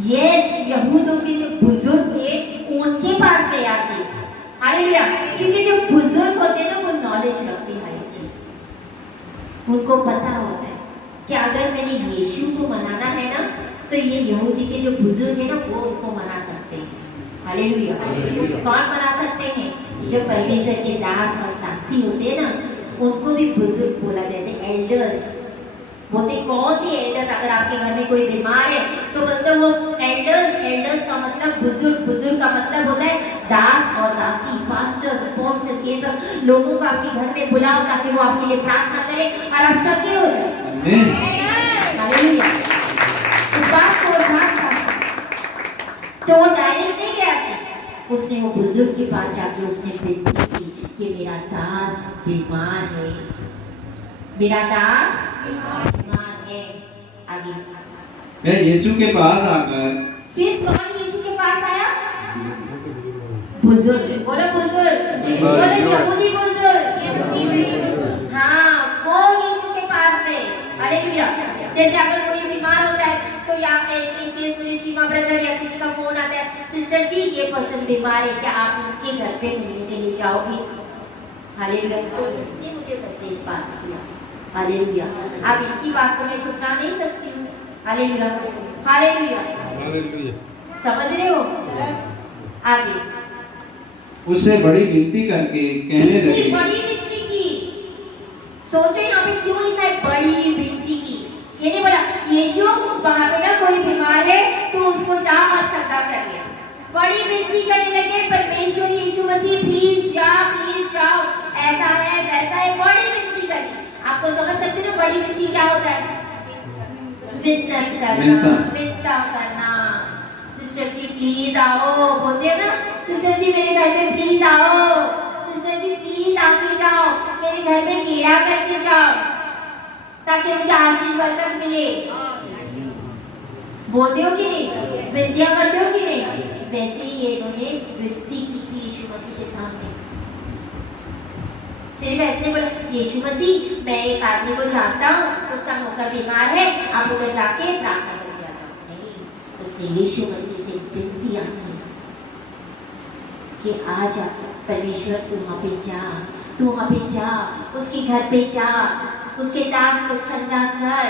यस, यहूदियों के जो बुजुर्ग थे उनके पास गया सी। हालेलुया। क्योंकि जो बुजुर्ग होते हैं ना वो नॉलेज रखते हैं हर एक चीज, उनको पता होता है कि अगर मैंने यीशु को मनाना है ना, तो ये यहूदी के जो बुजुर्ग है ना वो उसको मना सकते हैं। हालेलुया। कौन मना सकते हैं? जो परमेश्वर के दास और दासी होते हैं ना, उनको भी बुजुर्ग बोला जाता है, एल्डर्स बोलते। कौन थे एल्डर्स? अगर आपके घर में कोई बीमार है तो बोलते वो एल्डर्स। एल्डर्स का मतलब बुजुर्ग, बुजुर्ग का मतलब होता है दास और दासी, पास्टर्स, अपोस्टल, ये सब लोगों को आपके घर में बुलाओ ताकि वो आपके लिए प्रार्थना करें और आप चंगे हो जाए। हालेलुया। इस बात को तो वो डायरेक्ट नहीं गया थे, उसने वो बुजुर्ग के पास जाके उसने विनती की कि मेरा दास बीमार है, मेरा दास बीमार है। आगे मैं यीशु के पास आकर, फिर कौन यीशु के पास आया? बुजुर्ग। बोलो बुजुर्ग, बोलो यहूदी बुजुर्ग। हाँ, वो यीशु के पास गए। हालेलुया। जैसे अगर कोई बीमार होता है तो या इन केस मुझे चीमा ब्रदर या किसी का फोन आता है, सिस्टर जी ये पर्सन बीमार है, क्या आप उनके घर पे मिलने के लिए जाओगे? हालेलुया। तो उसने मुझे मैसेज पास किया। हालेलुया। अब इनकी बात तो मैं ठुकरा नहीं सकती हूँ। हालेलुया। हालेलुया। समझ रहे हो? आगे उससे बड़ी विनती करके कहने लगे। बड़ी विनती की। सोचो यहाँ पे क्यों लिखा है बड़ी विनती की? ये नहीं बोला यीशु वहाँ पे ना कोई बीमार है तो उसको जा और चंगा कर लिया। बड़ी विनती करने लगे, परमेश्वर यीशु मसीह प्लीज जाओ, ऐसा है वैसा है, बड़ी विनती करनी। आपको समझ सकते हो बड़ी विनती क्या होता है? विनती करना। सिस्टर जी प्लीज आओ, बोलते हैं ना, सिस्टर जी मेरे घर में प्लीज आओ, सिस्टर जी प्लीज आके जाओ, मेरे घर में कीड़ा करके जाओ ताकि मुझे आशीष बरकत मिले। बोलते हो कि नहीं? विनतियां करते हो कि नहीं? वैसे ही इन्होंने विनती की थी यीशु मसीह के सामने। सिर्फ ऐसे बोला यीशु मसीह मैं एक आदमी को जानता हूँ, उसका नौकर बीमार है, आप उधर जाके प्रार्थना करके आ जाओ। नहीं, उसने यीशु मसीह से विनती की कि आ जा परमेश्वर, तू वहाँ पे जा, तू वहाँ पे जा, उसके घर पे जा, उसके दास को चंगा कर।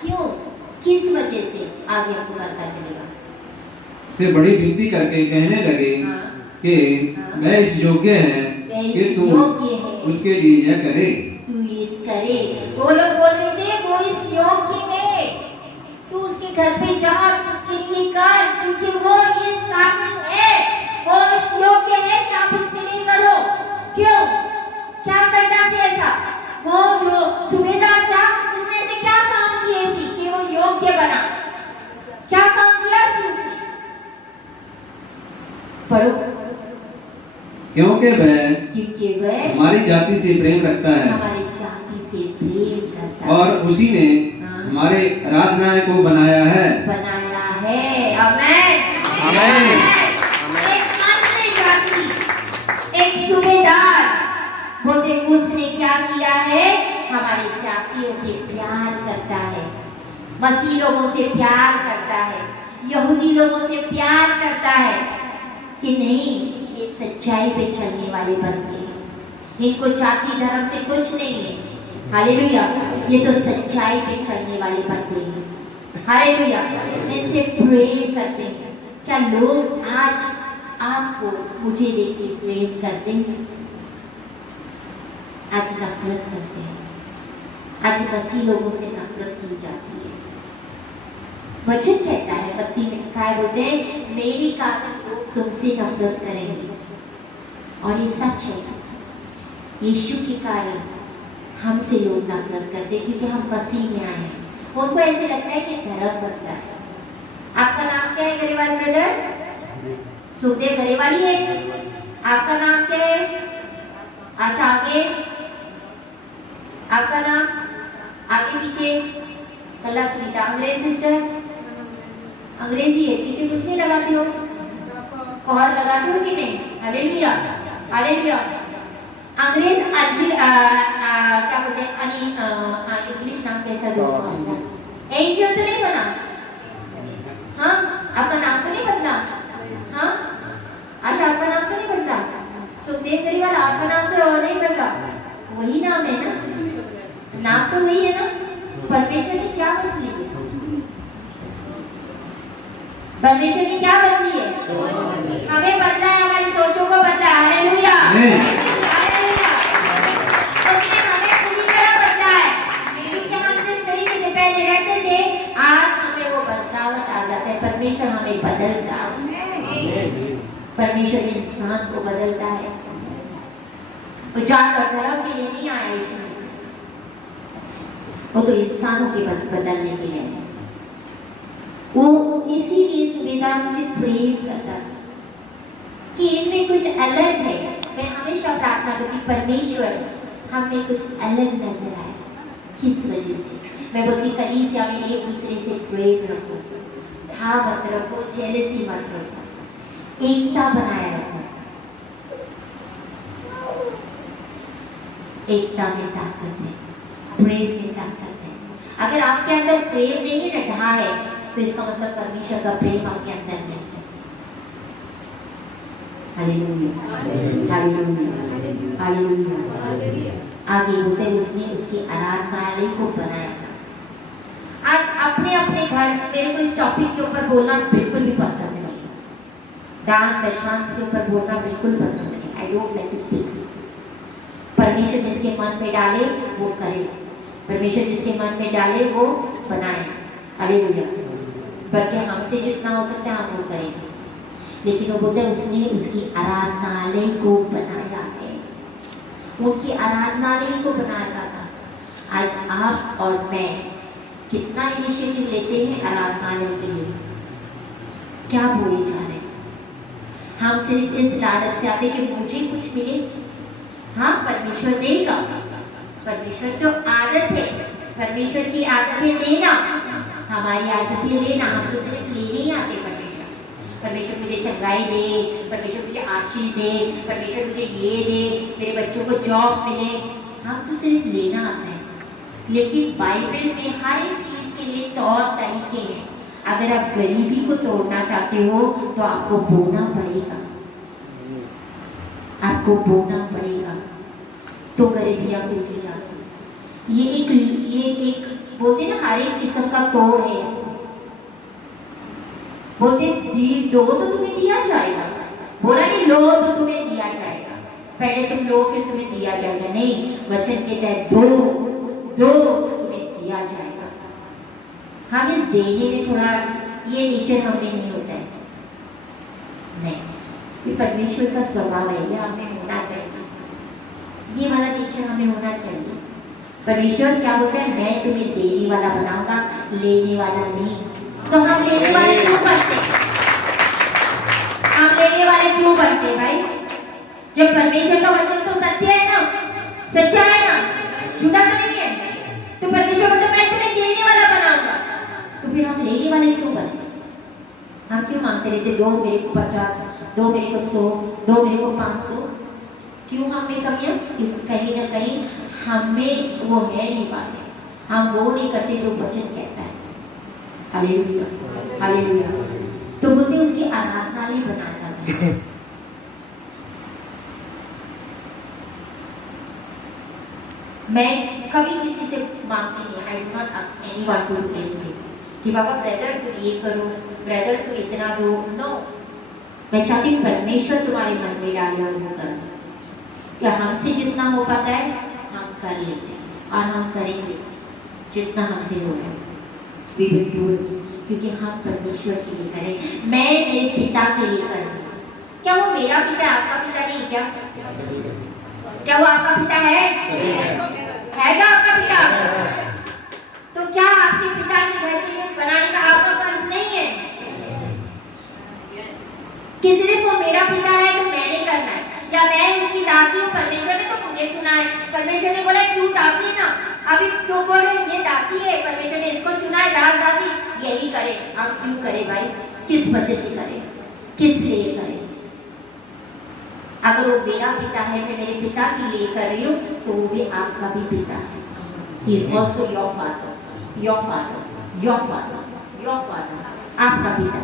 क्यों? किस वजह से? आगे आपको पता चलेगा। से बड़ी विनती करके कहने लगे कि मैं इस योग्य है कि तू उसके लिए यह करे। तू इस करे। वो लोग बोल रहे थे वो इस योग्य है, तू उसके घर पे जा, उसके लिए कर, क्योंकि वो इस काबिल है, वो इस योग्य है कि आप उसके लिए करो। क्यों? क्या करता से ऐसा? वो जो सूबेदार था उसने ऐसे क्या काम किए सी कि वो योग्य योग्य बना। क्या काम किया उसने? पढ़ो। क्योंकि वह हमारी जाति से प्रेम रखता है हमारी जाति से प्रेम करता है और उसी ने हमारे राजनाय को बनाया है। आमेन। आमेन। एक अन्य जाति, एक सूबेदार, बोलते उसने क्या किया है? हमारी जातियों से प्यार करता है, मसीह लोगों से प्यार करता है, यहूदी लोगों से प्यार करता है कि नहीं, ये सच्चाई पे चलने वाले बनते हैं, इनको जाति धर्म से कुछ नहीं है। हालेलुया, ये तो सच्चाई पे चलने वाले बनते हैं। हालेलुया, इनसे प्रेम करते हैं। क्या लोग आज आपको मुझे देख के प्रेम करते हैं? आज नफरत करते हैं। आज मसीह लोगों से नफरत की जाती है। वचन कहता है, मत्ती में लिखा है, बोलते हैं मेरे कारण लोग तुमसे नफरत करेंगे, और ये सच है। यीशु के कारण हमसे लोग नफरत करते हैं क्योंकि हम मसीह में आए हैं। उनको ऐसे लगता है कि धर्म बनता है। आपका नाम क्या है गरेवाल ब्रदर? सुखदेव गरेवाली है। आपका नाम क्या है? आशा आगे। आपका नाम आगे पीछे कला सुनीता। अंग्रेज सिस्टर, अंग्रेजी है, पीछे कुछ नहीं लगाती हो? कोहर लगाते हो कि नहीं? Hallelujah, hallelujah. अंग्रेज क्या बोलते हैं? इंग्लिश नाम कैसा दो? एंजल तो नहीं बना? हाँ, आपका नाम तो नहीं बदला? हाँ, आशा आपका नाम तो नहीं बदला? सुखदेव करीवाल आपका नाम तो नहीं बदला? वही नाम है ना? नाम तो वही है ना? परमेश्वर ने क्या बदली है? परमेश्वर ने क्या बदली है? हमें बदला है, हमारी सोचों को बदला है। Hallelujah, hallelujah. उसने हमें पूरी तरह बदला है, क्योंकि हम जिस तरीके से पहले रहते थे, आज हमें वो बदलावट आ जाता है। परमेश्वर हमें बदलता है। परमेश्वर इंसान को बदलता है। वो जात और धर्म के लिए नहीं आया यीशु मसीह, वो तो इंसानों के बदलने के लिए है। वो इसीलिए सूबेदार से प्रेम करता कि इनमें कुछ अलग है। मैं हमेशा प्रार्थना करती, परमेश्वर हमें कुछ अलग नजर आए। किस वजह से? मैं बोलती कलीसिया में एक दूसरे से प्रेम रखो, था मत रखो, जेलसी मत रखो, एकता बनाए रखो। एकता में ताकत है, प्रेम में ताकत है। अगर आपके अंदर प्रेम नहीं है, ढहा है, तो इसका मतलब परमेश्वर का प्रेम आपके अंदर नहीं है। Hallelujah, hallelujah, hallelujah. आगे बोलते उसने उसकी आराधनालय को बनाया था। आज अपने अपने घर, मेरे को इस टॉपिक के ऊपर बोलना बिल्कुल भी पसंद नहीं, दान दशांश के ऊपर बोलना बिल्कुल पसंद नहीं। I don't like to speak. परमेश्वर जिसके मन में डाले वो करे, परमेश्वर जिसके मन में डाले वो बनाए। हालेलुया। बल्कि हमसे जितना हो सकता है हम वो करेंगे, लेकिन वो बोलते हैं उसने उसकी आराधनालय को बनाया है। उनकी आराधनालय को बनाया था। आज आप और मैं कितना इनिशिएटिव लेते हैं आराधनालय के लिए? क्या बोले जा रहे हैं? हम सिर्फ इस लालच से आते कि मुझे कुछ मिले। हाँ, परमेश्वर देगा। परमेश्वर तो आदत है, परमेश्वर की आदतें देना, हमारी आदतें लेना। हम तो सिर्फ लेने ही आते परमेश्वर से। परमेश्वर मुझे चंगाई दे, परमेश्वर मुझे आशीष दे, परमेश्वर मुझे ये दे, मेरे बच्चों को जॉब मिले। हम तो सिर्फ लेना आते हैं। लेकिन बाइबल में हर एक चीज के लिए तौर तरीके हैं। अगर आप गरीबी को तोड़ना चाहते हो तो आपको बोना पड़ेगा, आपको बोना पड़ेगा, तो गरीबियां टूटी जाती। ये एक बोलते ना, हर एक किस्म का तोड़ है इसमें। बोलते दो तो तुम्हें दिया जाएगा, बोला नहीं लो तो तुम्हें दिया जाएगा। पहले तुम लो फिर तुम्हें दिया जाएगा, नहीं, वचन कहता है दो तो तुम्हें दिया जाएगा। हम इस देने में थोड़ा ये नेचर हमें नहीं होता है, नहीं, ये परमेश्वर का स्वभाव है, ये हमें होना चाहिए, ये वाला नेचर हमें होना चाहिए। परमेश्वर क्या बोलता है? मैं तुम्हें देने वाला बनाऊंगा, लेने वाला नहीं। तो हम लेने वाले क्यों बनते? हम लेने वाले क्यों बनते भाई? जब परमेश्वर का वचन तो सत्य है ना, सच्चा है ना, झूठा तो नहीं है। तो परमेश्वर बोलता मैं तुम्हें देने वाला बनाऊंगा। तो फिर हम लेने वाले क्यों बनते? हम क्यों मांगते रहते, दो मेरे को 50, दो मेरे को 100, दो मेरे को 500? क्यों हम में कमियां? कहीं ना कहीं हमें वो है नहीं पाते, हम वो नहीं करते जो वचन कहता है। Hallelujah, hallelujah. तो बोलते उसकी आराधनालय बनाता है। मैं कभी किसी से मांगती नहीं, I do not ask anyone to do anything कि बाबा ब्रदर तुम ये करो, ब्रदर तुम इतना दो। नो, मैं चाहती हूँ परमेश्वर तुम्हारे मन में डाले और वो कर। क्या हमसे जितना हो पाता है हम कर लेते हैं और हम करेंगे जितना हमसे हो रहा है। We will do it, क्योंकि हम परमेश्वर के लिए करें। मैं मेरे पिता के लिए करूँ। क्या वो मेरा पिता है, आपका पिता नहीं क्या? क्या वो आपका पिता है? है क्या आपका पिता? तो क्या आपके पिता के घर के लिए बनाने का आपका फर्ज नहीं है कि सिर्फ वो मेरा पिता है तो मैंने करना है, या मैं उसकी दासी हूँ, परमेश्वर ने तो मुझे चुना है। परमेश्वर ने बोला तू दासी ना, अभी तुम बोल रहे ये दासी है, परमेश्वर ने इसको चुना है दास दासी, यही करे। हम क्यों करें भाई? किस वजह से करें, किस लिए करें? अगर वो मेरा पिता है, मैं मेरे पिता के लिए कर रही हूँ, तो वो भी आपका भी पिता है। He is also your father, your father, your father, your father, आपका पिता।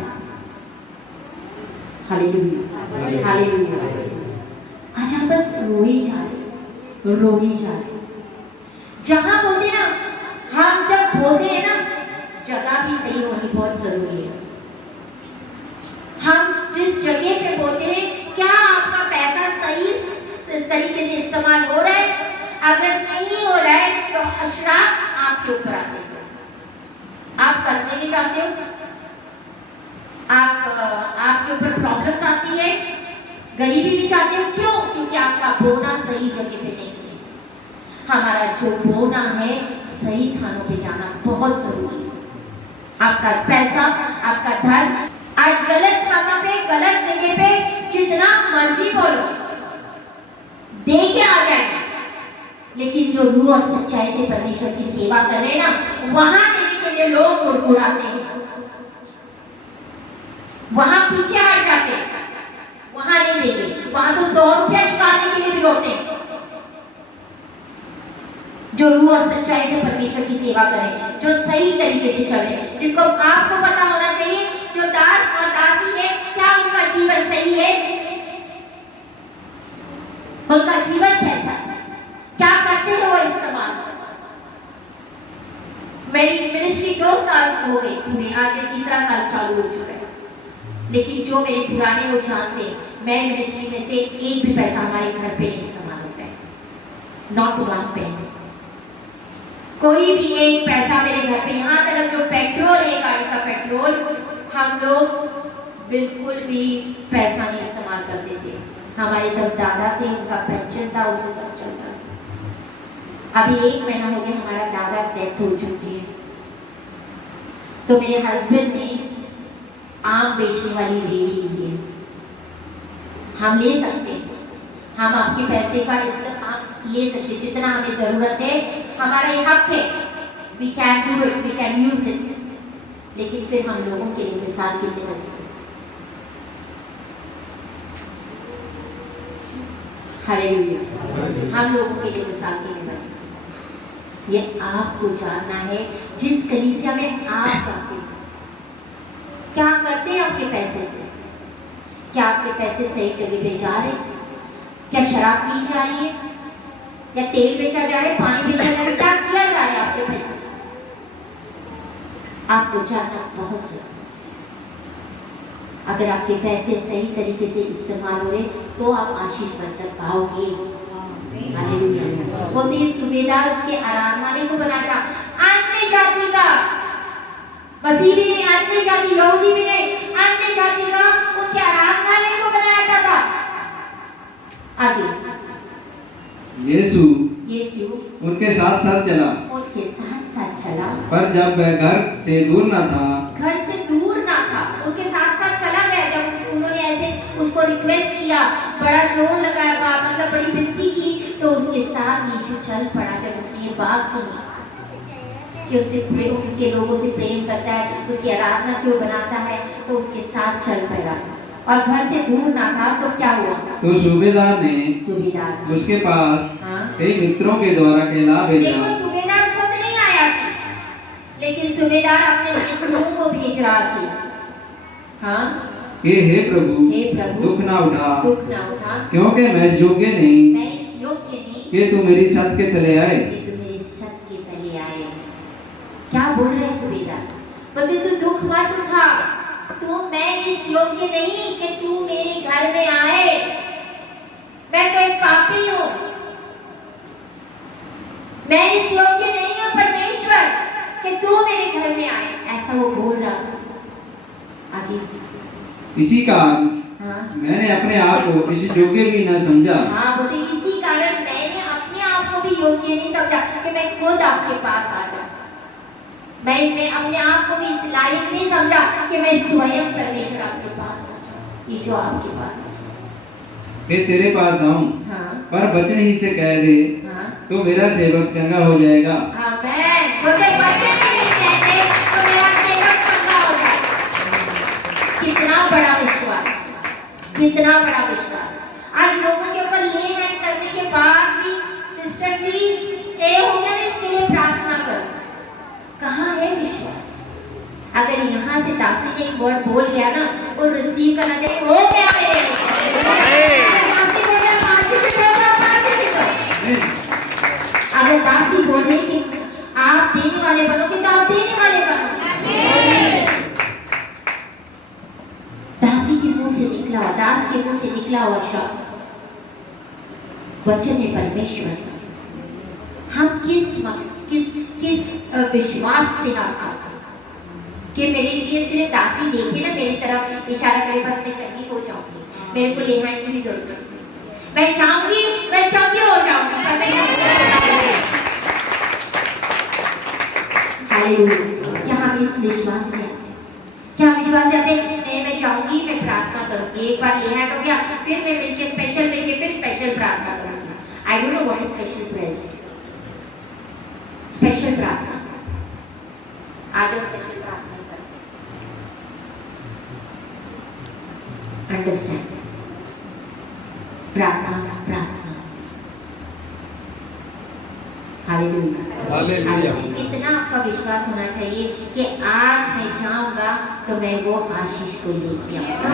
Hallelujah, hallelujah. आज आप बस रोए जा रहे। जहां बोलते ना, हम जब बोलते हैं ना, जगह भी सही होनी बहुत जरूरी है। हम जिस जगह पे बोलते हैं, क्या आपका पैसा सही तरीके से इस्तेमाल हो रहा है? अगर नहीं हो रहा है तो अशराफ आपके ऊपर आते हैं। आप कर्जे में जाते हो, आपके ऊपर प्रॉब्लम्स आती है, गरीबी में जाते हो। क्यों? क्योंकि आपका बोना सही जगह पे नहीं है। हमारा जो बोना है सही थानों पे जाना बहुत जरूरी है। आपका पैसा, आपका धन आज गलत थानों पे, गलत जगह पे जितना मर्जी बोलो दे के आ जाएगा, लेकिन जो रूह और सच्चाई से परमेश्वर की सेवा कर रहे हैं ना, वहां देने के लिए लोग मुड़मुड़ाते हैं, वहां पीछे हट जाते हैं, वहां नहीं देंगे। वहां तो 100 रुपया निकालने के लिए भी रोते हैं। जो रूह और सच्चाई से परमेश्वर की सेवा करें, जो सही तरीके से चले, जिनको आपको पता होना चाहिए, जो दास और दासी है, क्या उनका जीवन सही है? उनका जीवन कैसा है? क्या करते हैं वो इस्तेमाल? मेरी मिनिस्ट्री 2 साल हो गई पूरी, आज ये 3रा साल चालू हो चुका है, लेकिन जो मेरे पुराने वो जानते हैं, मैं मिनिस्ट्री में से एक भी पैसा हमारे घर पे नहीं इस्तेमाल होता है, नॉट वन पेनी। कोई भी एक पैसा मेरे घर पे, यहाँ तक जो पेट्रोल है, गाड़ी का पेट्रोल, हम लोग बिल्कुल भी पैसा नहीं इस्तेमाल करते थे। हमारे तब दादा थे, उनका पेंशन था, उससे सब चलता था। अभी 1 महीना हो गया हमारा दादा डेथ हो चुकी है, तो मेरे हस्बैंड ने आम बेचने वाली रेडी ली है। हम ले सकते हैं, हम आपके पैसे का इस्तेमाल ले सकते, जितना हमें जरूरत है, हमारा ये हक है। We can do it, we can use it. लेकिन फिर हम लोगों के लिए मिसाल किसे बने? हालेलुया। हम लोगों के लिए मिसाल के लिए बने। ये आपको जानना है, जिस कलीसिया में आप जाते हैं, क्या करते हैं आपके पैसे से? क्या आपके पैसे सही जगह पे जा रहे हैं? क्या शराब पी जा रही है, या तेल बेचा जा रहा है, पानी बेचा जा रहा है? क्या किया जा रहा है आपके पैसे से? आपको जानना बहुत जरूरी। अगर आपके पैसे सही तरीके से इस्तेमाल हो रहे, तो आप आशीष बरकत पाओगे। हालेलुया। बोलते हैं सूबेदार उसके आराधनालय को बनाता, अन्य जाति का, मसीह भी नहीं, अन्य जाति, यहूदी भी नहीं, अन्य जाति का उनके आराधनालय को बनाया था। आगे यीशु यीशु उनके साथ साथ चला, उनके साथ साथ चला, पर जब वह घर से दूर न था, घर से दूर ना था, उनके साथ साथ चला गया। जब उन्होंने ऐसे उसको रिक्वेस्ट किया, बड़ा जोर लगाया, मतलब बड़ी विनती की, तो उसके साथ यीशु चल पड़ा। जब उसने ये बात सुनी कि उससे प्रेम, उनके लोगों से प्रेम करता है, उसकी आराधना क्यों बनाता है, तो उसके साथ चल पड़ा। और घर से दूर ना था, तो क्या हुआ? तो सूबेदार ने सूबेदार उसके पास हाँ, कई मित्रों के द्वारा कहला भेजा। देखो सूबेदार खुद नहीं आया सी, लेकिन सूबेदार अपने मित्रों को भेज रहा सी। हाँ, कि हे प्रभु, दुख ना उठा, क्योंकि मैं इस योग्य नहीं मैं इस योग्य नहीं कि तू मेरी छत के तले आए। कि तू मेरे छत के तले आए। क्या बोल रहे हैं सूबेदार? बोलते तू दुख मत उठा, मैं इस योग्य नहीं कि तू मेरे घर में आए, मैं तो एक पापी हूँ, मैं इस योग्य नहीं हूँ परमेश्वर कि तू मेरे घर में आए। ऐसा वो बोल रहा था। आगे इसी कारण हाँ, मैंने अपने आप को किसी योग्य भी न समझा। हाँ बोलते इसी कारण मैंने अपने आप को भी योग्य नहीं समझा कि मैं खुद आपके पास आ जाऊं। मैं अपने आप को भी इस लायक नहीं समझा कि मैं स्वयं परमेश्वर आपके पास आ जाऊं। ये जो आपके पास है, मैं तेरे पास आऊं, हाँ, पर वचन ही से कह दे हाँ, तो मेरा सेवक चंगा हो जाएगा। आमेन। मुझे वचन ही कहते तो मेरा सेवक चंगा हो जाएगा। कितना बड़ा विश्वास, कितना बड़ा विश्वास। आज लोगों के ऊपर ले हैंड करने के बाद भी सिस्टर जी ये हो गया ना, इसके लिए प्रार्थना करो। कहाँ है विश्वास? अगर यहाँ से दासी ने एक वर्ड बोल गया ना, वो रिसीव करना चाहिए, हो गया मेरे दासी बोल रहा, फांसी पे चढ़ो, फांसी पे चढ़ो। अगर दासी बोल रही कि आप देने वाले बनोगे तो आप देने वाले बनो। दासी के मुंह से निकला हुआ, दास के मुंह से निकला हुआ शब्द वचन है परमेश्वर। हम किस विश्वास से हम आते कि मेरे लिए सिर्फ दासी देखे ना, मेरी तरफ इशारा करे, बस मैं चंगी हो जाऊंगी, मेरे को लेना की भी जरूरत नहीं, मैं चाहूंगी मैं चंगी हो जाऊंगी, पर मैं हालेलुया। क्या हम इस विश्वास से आते? क्या विश्वास से आते? नहीं, मैं जाऊंगी, मैं प्रार्थना करूंगी, एक बार लेना हो गया, फिर मैं मिलके स्पेशल मिलके फिर स्पेशल प्रार्थना करूंगी। I don't know what is special prayer. Special प्रार्थना आज स्पेशल प्रार्थना करते अंडरस्टैंड। प्रार्थना प्रार्थना हालेलुया। इतना आपका विश्वास होना चाहिए कि आज मैं जाऊंगा तो मैं वो आशीष को लेके आऊंगा,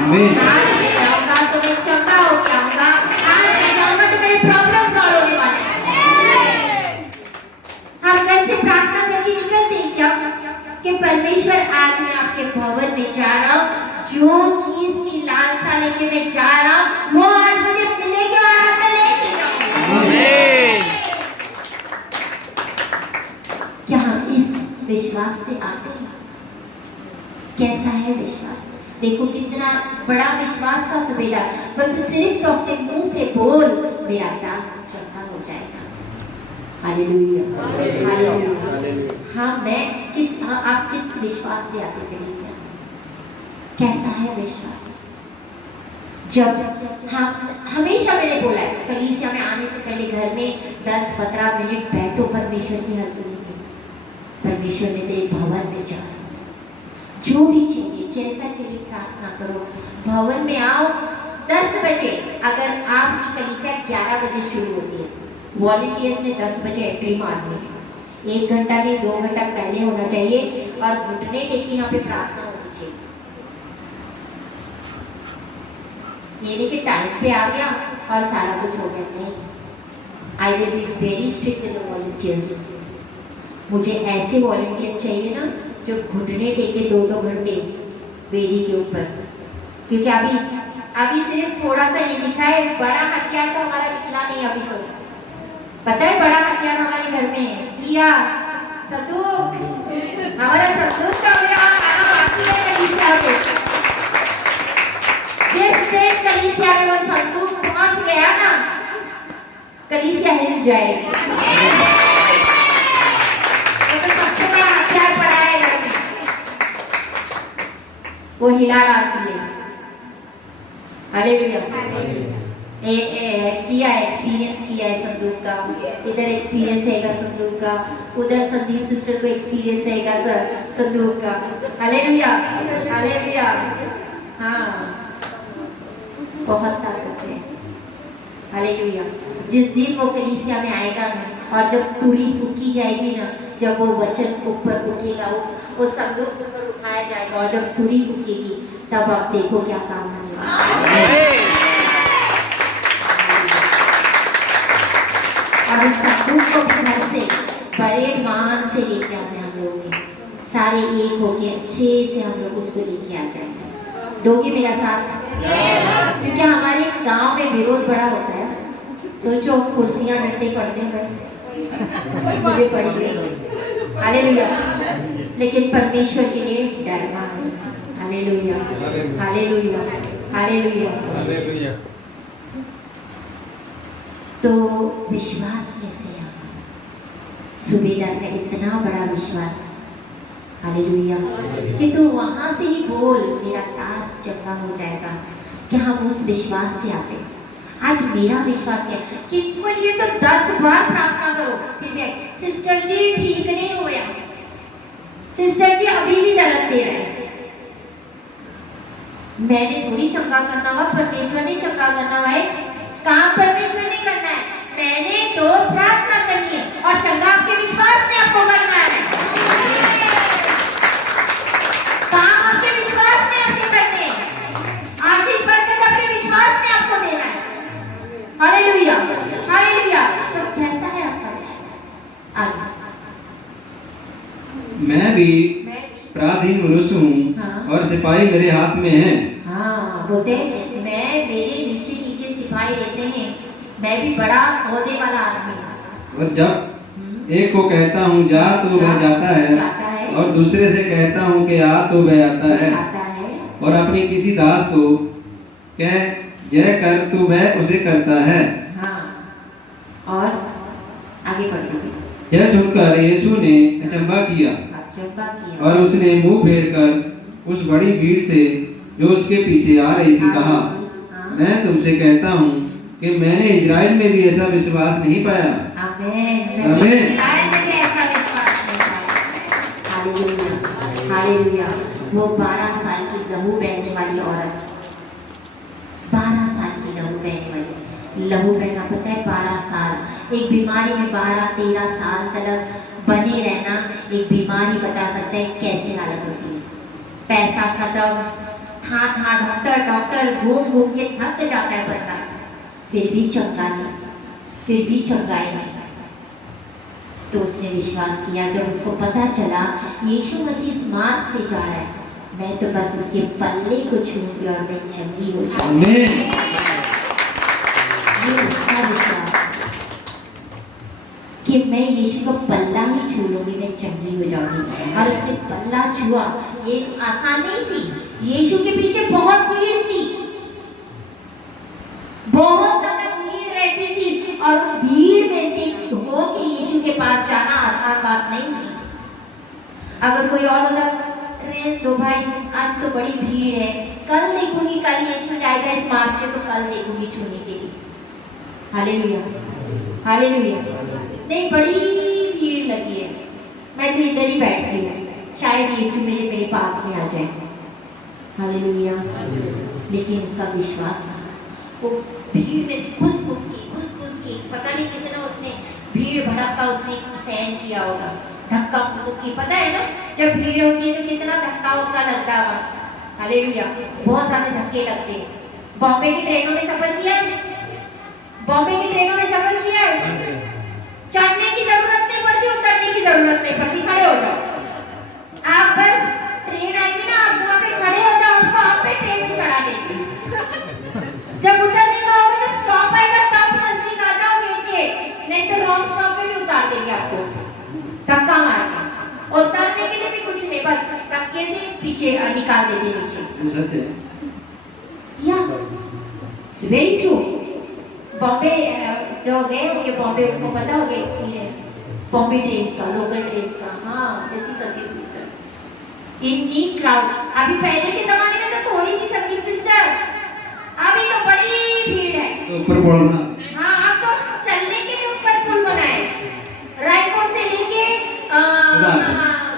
आज मैं जाऊंगा तो मैं चंगा होके आऊंगा, आज मैं जाऊंगा तो मेरे प्रॉब्लम सॉल्व होने वाले हैं। हम कैसे प्रार्थना करके निकलते हैं क्या कि परमेश्वर आज मैं आपके भवन में जा रहा हूँ, जो चीज की लालसा लेके मैं जा रहा हूँ वो आज मुझे मिलेगी और आज मैं लेके जाऊंगा। क्या हम इस विश्वास से आते हैं? कैसा है विश्वास? देखो कितना बड़ा विश्वास था सूबेदार, बल्कि सिर्फ तो अपने मुंह से बोल, मेरा दास चंगा हो जाएगा। Hallelujah, hallelujah. हाँ, आप किस विश्वास से आते हैं? कैसा है विश्वास? जब हम हमेशा मैंने बोला है, कलीसिया में आने से पहले घर में 10-15 मिनट बैठो परमेश्वर की हजूरी में। परमेश्वर में तेरे भवन में जा, जो भी चाहिए जैसा चाहिए प्रार्थना करो, भवन में आओ 10 बजे। अगर आपकी कलीसिया 11 बजे शुरू होती है, वॉलंटियर्स ने 10 बजे एंट्री मारनी है। 1 घंटा नहीं 2 घंटा पहले होना चाहिए और घुटने टेक के यहाँ पे प्रार्थना होनी चाहिए। ये नहीं कि टाइम पे आ गया और सारा कुछ हो गया, नहीं। I will be very strict with the volunteers. मुझे ऐसे वॉलंटियर्स चाहिए ना जो घुटने टेके 2-2 घंटे वेदी के ऊपर, क्योंकि अभी सिर्फ थोड़ा सा ये दिखा है, बड़ा हथियार तो हमारा निकला नहीं अभी तो। पता है बड़ा हथियार हमारे घर में है, किया संदूक, हमारा संदूक का आना बाकी है कलीसिया को। जिस दिन कलीसिया में वो संदूक पहुंच गया ना, कलीसिया हिल जाएगी। तो सबसे वो हिला डालती है। हालेलुया। किया एक्सपीरियंस किया है संदूक का, इधर एक्सपीरियंस हैगा संदूक का, उधर संदीप सिस्टर को एक्सपीरियंस हैगा संदूक का। Hallelujah hallelujah. हाँ, बहुत ताकत है। हालेलुया। जिस दिन वो कलीसिया में आएगा ना, और जब तुरी फूकी जाएगी ना, जब वो वचन ऊपर उठेगा, वो संदूक ऊपर उठाया जाएगा, और जब तुरी फूकेगी तब आप देखो क्या काम होगा। और उस संदूक को घर से बड़े मान से लेके आते हैं हम लोग, सारे एक होके अच्छे से हम लोग उसको लेके आ जाएंगे। दोगे मेरा साथ? क्योंकि हमारे गांव में विरोध बड़ा होता है। सोचो, कुर्सियां डंडे पड़ते हैं भाई, मुझे पड़ी गई। हालेलुया। लेकिन परमेश्वर के लिए डरना है। Hallelujah hallelujah hallelujah. तो विश्वास कैसे आना? सूबेदार का इतना बड़ा विश्वास, हालेलुया, कि तू वहां से ही बोल मेरा टास्क चंगा हो जाएगा। कि हम उस विश्वास से आते। आज मेरा विश्वास है कि बोलिए तो 10 बार प्रार्थना करो, फिर मैं सिस्टर जी ठीक नहीं हुआ, सिस्टर जी अभी भी दर्द दे रहे हैं। मैंने थोड़ी चंगा करना हुआ, परमेश्वर ने चंगा करना हुआ है। काम परमेश्वर ने करना है, मैंने तो प्रार्थना करनी है, और चंगा आपके विश्वास ने आपको करना है। काम आपके विश्वास ने आपके करने हैं, आशीष बरकत आपके विश्वास ने आपको देना है। Hallelujah hallelujah. तो कैसा है आपका विश्वास? आगे। मैं भी पराधीन मनुष्य हूँ, हाँ। और सिपाही मेरे हाथ में है। हाँ, बोलते मैं, मेरे नीचे नीचे सिपाही रहते हैं, मैं भी बड़ा ओहदे वाला आदमी हूँ। और जब एक को कहता हूँ जा तो वह जाता है, और दूसरे से कहता हूँ कि आ तो वह आता है, और अपनी किसी दास को कह यह कर तो वह उसे करता है। हाँ, और आगे बढ़ते। यह सुनकर यीशु ने अचंभा किया, और उसने मुंह फेर कर उस बड़ी भीड़ से जो उसके पीछे आ रही थी कहा, मैं तुमसे कहता हूँ कि मैंने इजराइल में भी ऐसा विश्वास नहीं पाया। आमीन। हालेलुया। वो 12 साल की लहू बहने वाली औरत, 12 साल की लहू बहने वाली, लहू बहना पता है 12 साल, एक बीमारी में 12-13 साल तक बने रहना, एक बीमारी बता सकता है कैसे हालत होती है। पैसा खत्म, हाँ डॉक्टर घूम घूम के थक जाता है बंदा, फिर भी चंगा नहीं, फिर भी चंगाई नहीं। तो उसने विश्वास किया। जब उसको पता चला यीशु मसीह इस मार्ग से जा रहा है, मैं तो बस उसके पल्ले को छूऊंगी और मैं चंगी हो जाऊंगी। ये उसका विश्वास कि मैं यीशु को पल्ला ही छू लूंगी, मैं चंगी हो जाऊंगी। और उसने पल्ला छुआ। ये आसान नहीं सी, यीशु के पीछे बहुत भीड़ थी, बहुत ज्यादा भीड़ रहती थी, और उस भीड़ में से हो के यीशु के पास जाना आसान बात नहीं थी। अगर कोई और होता, अरे दो भाई आज तो बड़ी भीड़ है, कल देखूंगी, कल यीशु जाएगा इस मार्ग से तो कल देखूंगी छूने के लिए। Hallelujah hallelujah. नहीं, बड़ी भीड़ लगी है, मैं तो इधर ही बैठती हूँ, शायद यीशु मेरे पास में आ जाए। हालेलुया। लेकिन उसका विश्वास था, वो भीड़ में घुस घुस के पता नहीं कितना उसने भीड़ भड़का उसने सहन किया होगा, धक्का मुक्की। पता है ना, जब भीड़ होती है तो कितना धक्का उक्का लगता है। हालेलुया। बहुत सारे धक्के लगते हैं। बॉम्बे की ट्रेनों में सफर किया है? बॉम्बे की ट्रेनों में सफर किया है? चढ़ने की जरूरत नहीं पड़ती, उतरने की जरूरत नहीं पड़ती, खड़े हो जाओ। आप बस ट्रेन आएगी ना, आप वहाँ पे खड़े हो जाओ, आपको आप पे ट्रेन में चढ़ा देगी। जब उतरने का होगा, जब स्टॉप आएगा तब नजदीक आ जाओ गेट के, नहीं तो रॉन्ग स्टॉप पे भी उतार देंगे आपको धक्का मार के। उतरने के लिए भी कुछ नहीं, बस धक्के से पीछे निकाल देते नीचे। या वेरी ट्रू। बॉम्बे जो गए होंगे बॉम्बे, उनको पता होगा एक्सपीरियंस बॉम्बे ट्रेन का, लोकल ट्रेन का। हाँ, जैसी करती सिस्टर इतनी क्राउड। अभी पहले के जमाने में तो थोड़ी थी संगीत सिस्टर, अभी तो बड़ी भीड़ है। तो ऊपर बोलना। हाँ, अब तो चलने के लिए ऊपर पुल बनाए, रायकोट से लेके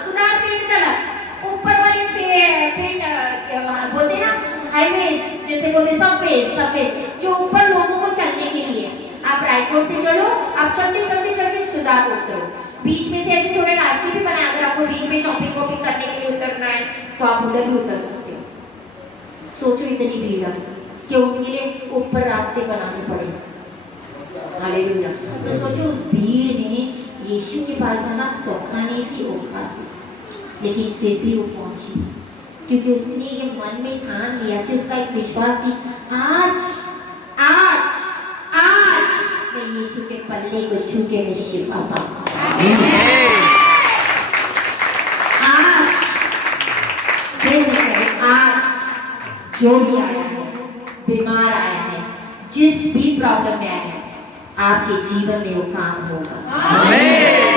सुधार पिंड तक ऊपर वाले पिंड बोलते ना हाईवेज, जैसे बोलते सबवे जो ऊपर लोगों को चलने के लिए। आप रायकोट से चलो, आप चलते चलते चलते सुधार उतरो, बीच में से ऐसे थोड़े रास्ते भी बनाए। अगर आपको बीच में शॉपिंग वॉपिंग करने के लिए उतरना है तो आप उधर भी उतर सकते हो। सोचो इतनी भीड़ है कि उनके लिए ऊपर रास्ते बनाने पड़े। हालेलुया। तो सोचो उस भीड़ में यीशु के पास जाना सौखा नहीं सी औखा सी, लेकिन फिर भी वो पहुंची क्योंकि उसने ये मन में ठान लिया से, उसका एक विश्वास थी, आज आज आज मैं यीशु के पल्ले को छू के मैं शिफा पाऊंगा। आज जो भी आया है, बीमार आया है, जिस भी प्रॉब्लम में आया है, आपके जीवन में वो काम होगा।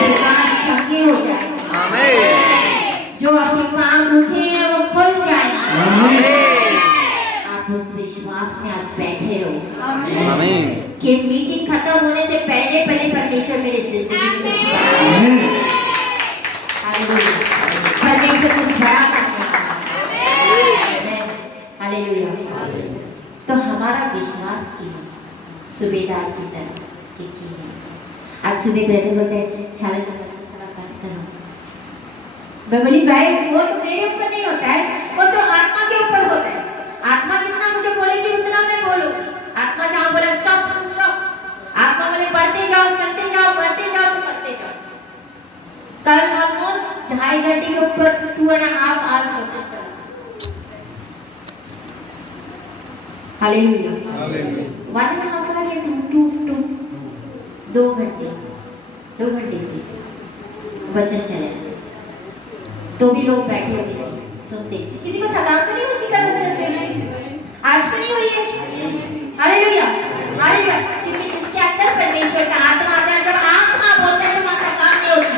बीमार चंगे हो जाए, जो आपके काम रुके हैं वो खुल जाए। आप उस विश्वास में आप बैठे रहो कि मीटिंग खत्म होने से पहले पहले परमेश्वर मेरे जिंदगी में परमेश्वर कुछ बड़ा करने वाला। हालेलुया। तो हमारा विश्वास की सुबेदार की तरह एक ही है। आज सुबह ब्रदर बोलते हैं थोड़ा बात करो। मैं बोली भाई वो तो मेरे ऊपर नहीं होता है, वो तो आत्मा के ऊपर होता है। आत्मा जितना मुझे बोलेगी उतना मैं बोलूं। आत्मा जहाँ बोला स्टॉप स्टॉप, आत्मा बोले बढ़ते जाओ, चलते जाओ, बढ़ते जाओ, तो बढ़ते जाओ। कल ऑलमोस्ट 2.5 घंटे के ऊपर 2.5 आवर्स बच्चा चला। हालेलुया। 1.5 आवर या 2 घंटे से बच्चा चले, तो भी लोग बैठे हुए सुनते। किसी को थकान तो नहीं हुई का बच्चा के? आज तो नहीं हुई है। Hallelujah hallelujah. क्योंकि जिसके अंदर परमेश्वर का आत्मा आता है, जब आत्मा बोलता है तो वहाँ थकान नहीं होती।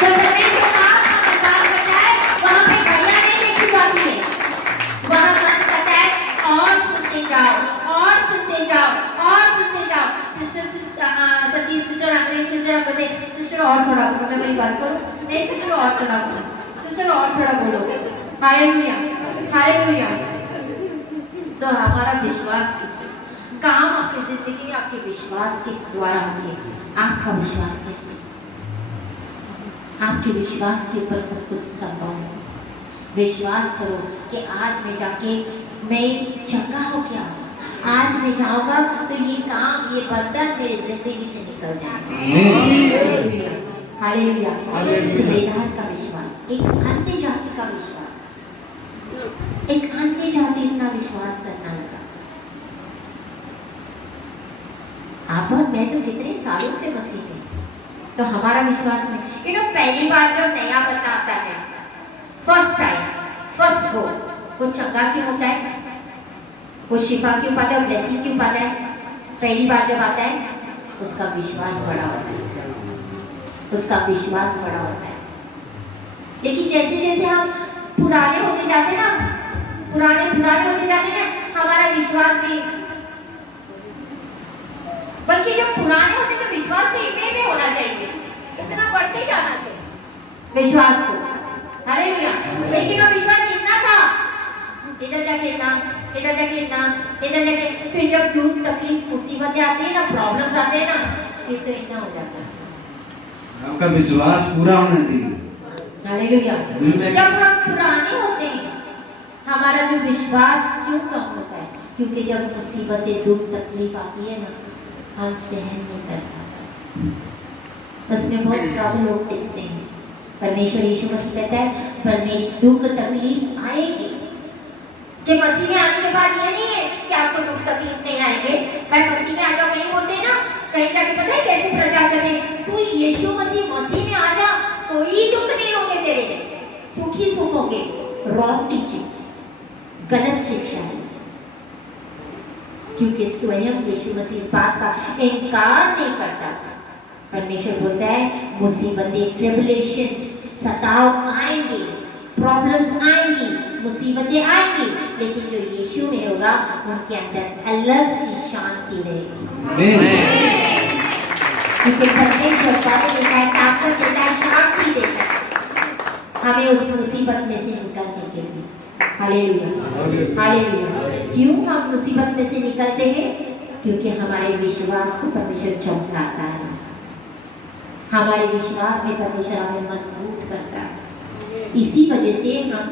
तो परमेश्वर का आत्मा का काम करता है, वहाँ पे घड़ियाँ नहीं देखी जाती है, वहाँ मन करता है और सुनते जाओ और सुनते जाओ और सुनते जाओ। संदीप सिस्टर, अंग्रेज सिस्टर बोलते सिस्टर और थोड़ा बोलो। मैं बोली बस करो, नहीं सिस्टर और थोड़ा बोलो, सिस्टर और थोड़ा बोलो। Hallelujah hallelujah. तो हमारा विश्वास किससे? काम आपकी जिंदगी में आपके विश्वास के द्वारा होती है। आपका विश्वास कैसे? आपके विश्वास के ऊपर सब कुछ संभव है। विश्वास करो कि आज मैं जाके मैं चंगा हो गया, आज मैं जाऊंगा तो ये काम, ये बर्तन मेरी जिंदगी से निकल जाएगा। हालेलुया। सुबेदार का विश्वास, एक अन्य जाति का विश्वास, एक अन्य जाति इतना विश्वास करना लगा। आप और मैं तो कितने सालों से मसीह हैं, तो हमारा विश्वास में पहली बार जब नया बंदा आता है, फर्स्ट टाइम, फर्स्ट वो चंगा क्यों होता है? वो शिफा क्यों पाता है? ब्लेसिंग क्यों पाता है? पहली बार जब आता है उसका विश्वास बड़ा होता है, उसका विश्वास बड़ा होता है। लेकिन जैसे जैसे हम पुराने होते जाते ना, पुराने होते जाते ना, हमारा विश्वास भी, बल्कि जब पुराने होते तो विश्वास तो इतने में होना चाहिए, इतना बढ़ते जाना चाहिए विश्वास को। हालेलुया। लेकिन वो विश्वास इतना था, इधर जाके इतना, इधर जाके इतना, इधर जाके, फिर जब दुख तकलीफ मुसीबतें आती है ना, प्रॉब्लम्स आते हैं ना, फिर तो इतना हो जाता है। आपका विश्वास पूरा होना चाहिए। हालेलुया। जब हम पुराने होते हैं, हमारा जो विश्वास क्यों कम होता है? क्योंकि जब मुसीबतें दुख तकलीफ आती है ना, हम सहन नहीं कर पाते, उसमें बहुत कम लोग टिकते हैं। परमेश्वर यीशु मसीह कहता है परमेश्वर दुख तकलीफ आएगी, कि मसीह में आने के बाद ये नहीं है कि आपको दुख तकलीफ नहीं आएंगे। भाई मसीह में आ जाओ, कहीं बोलते ना, कहीं जाके पता है कैसे प्रचार करते हैं, तू यीशु मसीह में आ जा, कोई दुख नहीं होंगे तेरे, सुखी सुख होंगे। रॉन्ग टीचिंग, गलत शिक्षा है, क्योंकि स्वयं यीशु मसीह इस बात का इनकार नहीं करता। परमेश्वर बोलता है मुसीबतें, ट्रिबुलेशंस, सताव आएंगे, प्रॉब्लम्स आएंगी, मुसीबतें आएंगी, लेकिन जो यीशु में होगा उनके अंदर अलग सी शांति रहेगी। क्योंकि परमेश्वर बल देता है, ताकत देता है, शांति देता है हमें उस मुसीबत में से निकलने के लिए। Hallelujah, hallelujah. क्यों हम मुसीबत में से निकलते हैं? क्योंकि हमारे विश्वास को परमेश्वर चौंकाता है, हमारे विश्वास में परमेश्वर हमें मजबूत करता है। इसी वजह से हम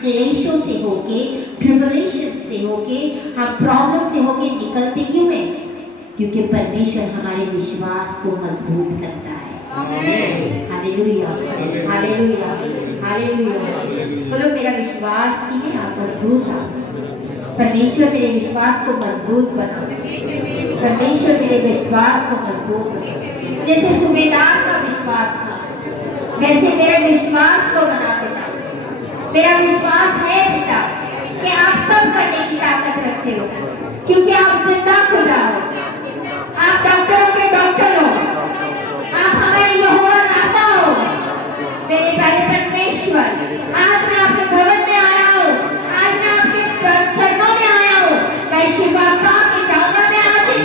क्लेशों से होके, ट्रिबुलेशन से होके, हम प्रॉब्लम से होके निकलते क्यों हैं? क्योंकि परमेश्वर हमारे विश्वास को मजबूत करता है। Hallelujah, hallelujah, hallelujah. बोलो मेरा विश्वास की में आप मजबूत हो। परमेश्वर मेरे विश्वास को मजबूत बनाओ, परमेश्वर मेरे विश्वास को मजबूत बनाओ। जैसे सूबेदार का विश्वास था, वैसे मेरे विश्वास को बना पिता। मेरा विश्वास है पिता कि आप सब करने की ताकत रखते हो, क्योंकि आप जिंदा खुदा हो, आप डॉक्टरों के डॉक्टर हो, आप हमारे यहोवा राफा हो। मेरे प्यारे परमेश्वर, आज मैं आपके भवन में आया हूँ, आज मैं आपके चरणों में आया हूँ, मैं शिवा पा के जाऊंगा, मैं आज ही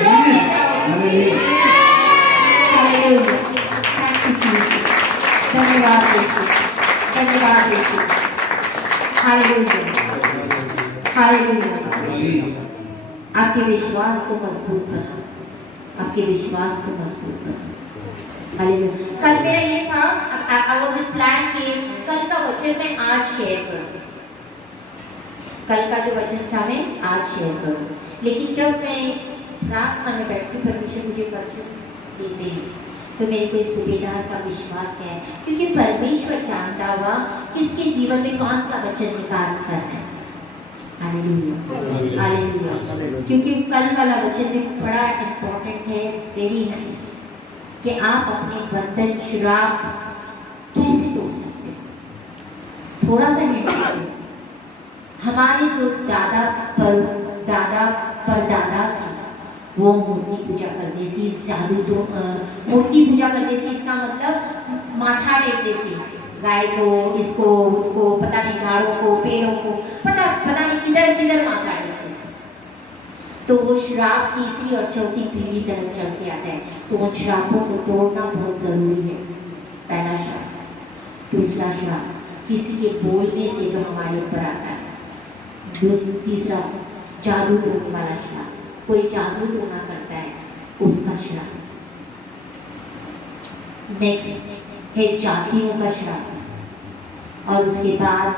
धन्यवाद देती, धन्यवाद देती। Hallelujah, hallelujah. आपके विश्वास को मजबूत करना, आपके विश्वास को मजबूत करना। हालेलुया। कल मेरा ये था, आई वाज इन प्लान कि कल का वचन मैं आज शेयर करूं, कल का जो वचन था मैं आज शेयर करूं, लेकिन जब मैं प्रार्थना में बैठती, परमेश्वर मुझे वचन देते हैं, तो मेरे को इस सूबेदार का विश्वास है, क्योंकि परमेश्वर जानता हुआ किसके जीवन में कौन सा वचन निकाल करना है। Hallelujah, hallelujah. क्योंकि कल वाला वचन में बड़ा इम्पोर्टेंट है, वेरी नाइस, कि आप अपने बंधन शराब कैसे तोड़ सकते हो। थोड़ा सा हिंट, हमारे जो दादा परदादा से वो मूर्ति पूजा करते सी, जादू तो मूर्ति पूजा करते सी, इसका मतलब माथा टेकते सी, गाय को, इसको उसको, पता नहीं झाड़ों को, पेड़ों को, पता नहीं किधर किधर माथा टेकते सी। तो वो श्राप तीसरी और चौथी पीढ़ी तरफ चलते आता है, तो उन श्रापों को तोड़ना बहुत जरूरी है। पहला श्राप। दूसरा श्राप किसी के बोलने से जो हमारे ऊपर आता है। तीसरा जादू टोने वाला श्राप, कोई जादू टोना करता है उसका श्राप। नेक्स्ट है जातियों का श्राप, और उसके बाद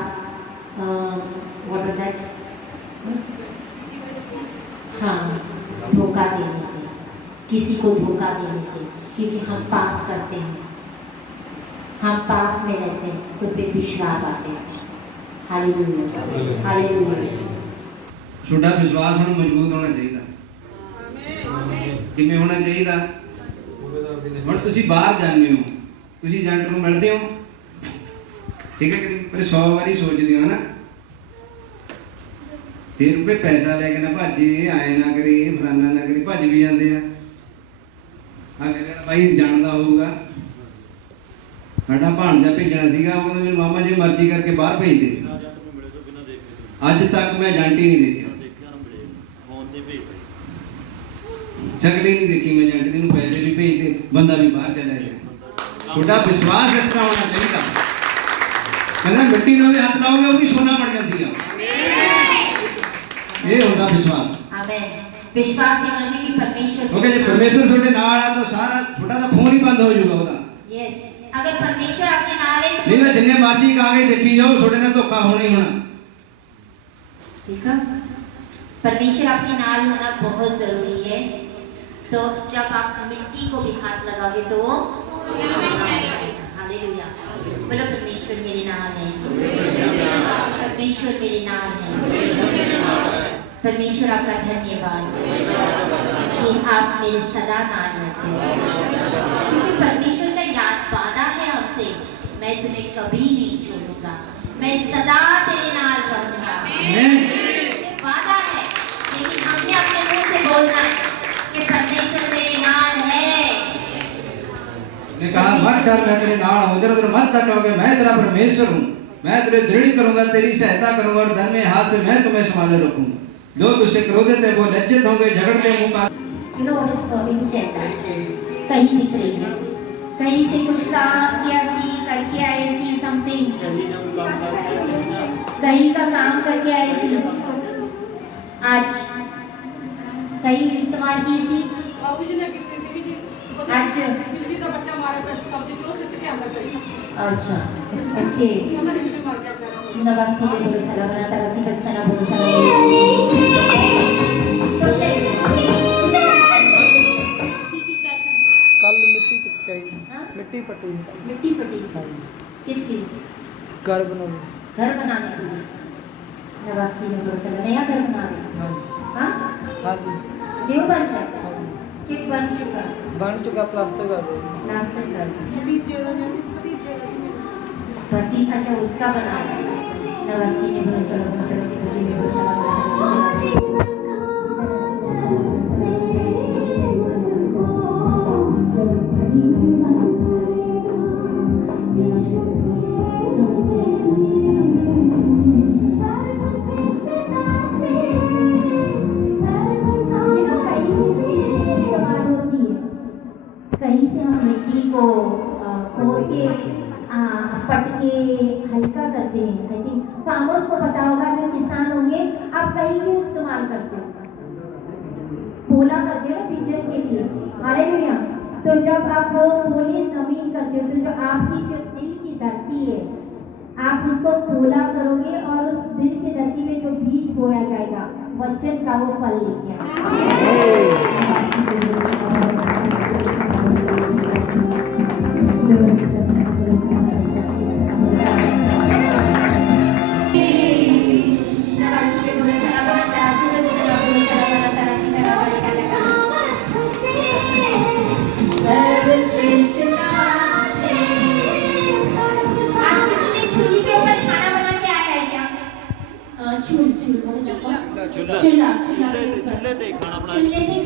व्हाट वाज दैट, हाँ, धोखा देने से, किसी को धोखा देने से, क्योंकि हम पाप करते हैं, हम पाप में रहते हैं, तो फिर भी श्राप आते हैं। Hallelujah, hallelujah. छोटा विश्वास होना मजबूत होना चाहिए। किमें होना चाहिए? ਹੁਣ ਤੁਸੀਂ ਬਾਹਰ ਜਾਂਦੇ ਹੋ, ਤੁਸੀਂ ਏਜੰਟ ਨੂੰ ਮਿਲਦੇ ਹੋ, ਠੀਕ ਹੈ ਕਿ ਨਹੀਂ? ਪਰ 100 ਵਾਰੀ ਸੋਚਦੇ ਹੋ ਨਾ, ਫਿਰ ਰੁਪਏ ਪੈਸਾ ਲੈ ਕੇ ਨਾ ਭਾਜੇ, ਆਏ ਨਾ ਕਰੇ, ਫਲਾਨਾ ਨਾ ਕਰੇ, ਭੱਜ ਵੀ ਜਾਂਦੇ ਆ। ਅਗਲੇ ਭਾਈ ਜਾਣਦਾ ਹੋਊਗਾ, ਸਾਡਾ ਭਾਣਜਾ ਭੇਜਣਾ ਸੀਗਾ, ਉਹ ਕਹਿੰਦਾ ਮੇਰੇ ਮਾਮਾ ਜੀ ਮਰਜ਼ੀ ਕਰਕੇ ਬਾਹਰ ਭੇਜ ਦੇ। ਅੱਜ ਤੱਕ ਮੈਂ ਏਜੰਟ ਹੀ ਨਹੀਂ ਦੇਖਿਆ, शक्ल ही नहीं देखी मैं ਏਜੰਟ ਦੀ, ਨੂੰ ਪੈਸੇ ਵੀ ਭੇਜਦੇ, ਬੰਦਾ ਵੀ ਬਾਹਰ ਚਲਾ ਗਿਆ। ਤੁਹਾਡਾ ਵਿਸ਼ਵਾਸ ਅੱਛਾ ਹੋਣਾ ਚਾਹੀਦਾ। ਕਹਿੰਦਾ ਮਿੱਟੀ ਨੂੰ ਵੀ ਹੱਥ ਲਾਓਗੇ ਉਹ ਵੀ ਸੋਨਾ ਬਣ ਜਾਂਦੀ ਆ। ਇਹ ਹੁੰਦਾ ਵਿਸ਼ਵਾਸ। आमेन। विश्वास ये होना चाहिए कि परमेश्वर, ओके, ਜੇ ਪਰਮੇਸ਼ਰ ਤੁਹਾਡੇ ਨਾਲ ਆ ਤਾਂ ਸਾਰਾ ਤੁਹਾਡਾ ਤਾਂ ਫੋਨ ਹੀ ਬੰਦ ਹੋ ਜਾਊਗਾ ਉਹਦਾ। यस, अगर परमेश्वर आपके नाल है तो ਨਹੀਂ ਤਾਂ ਜਿੰਨੇ ਮਰਜ਼ੀ ਕਾਗਜ਼ ਦੇਖੀ ਜਾਓ, ਤੁਹਾਡੇ ਨਾਲ ਧੋਖਾ होना ही होना। ठीक है, परमेश्वर आपके नाल होना बहुत जरूरी है। तो जब आप मिट्टी को भी हाथ लगाओगे तो वो हालेलुया। बोलो परमेश्वर मेरे नाल है, परमेश्वर मेरे नाल है। परमेश्वर आपका धन्यवाद कि आप मेरे सदा नाल रहते हो, क्योंकि परमेश्वर का याद वादा है हमसे, मैं तुम्हें कभी नहीं छोड़ूंगा, मैं सदा तेरे नाल रहूंगा। वादा है, लेकिन हमने अपने मुंह से बोलना है कि परमेश्वर मेरे नाल है। उसने कहा मत डर, मैं तेरे नाल हूं, इधर उधर मत ताकोगे, मैं तेरा परमेश्वर हूं, मैं तुझे दृढ़ करूंगा, तेरी सहायता करूंगा और धर्म में हाथ से मैं तुम्हें संभाले रखूंगा। जो तुझसे क्रोधित है वो लज्जित होंगे, झगड़ते मुंह का You know what is curving कहता है? कहीं दिख रही है, कहीं से कुछ काम किया सी, करके आए सी समथिंग, कहीं का काम करके आए सी, आज कहीं इस्तेमाल की सी, आज अच्छा ओके नमस्ते बोलो सलाम बना तरसी बस्तना बोलो कल मिट्टी चिपकाई, मिट्टी पटी, मिट्टी पटी किसकी घर बनाने के लिए नमस्ते बोलो सलाम नया घर बना रहे हाँ हाँ जी न्यू बनता है कि बन चुका प्लास्टर कर दो, प्लास्टर कर पति अच्छा उसका बना है नमस्ते ने बोलो सलाम नमस्ते ने बोलो सलाम कहीं से हम मिट्टी को खोद के पट के हल्का करते हैं। आई थिंक फार्मर्स को पता होगा, जो किसान होंगे, आप कहीं क्यों इस्तेमाल करते हो? पोला करते हो ना पिजन के लिए, हालेलुया। तो जब आप वो पोले जमीन करते हो तो जो आपकी जो दिल की धरती है, आप उसको पोला करोगे और उस दिल की धरती में जो बीज बोया जाएगा वचन का वो फल लेके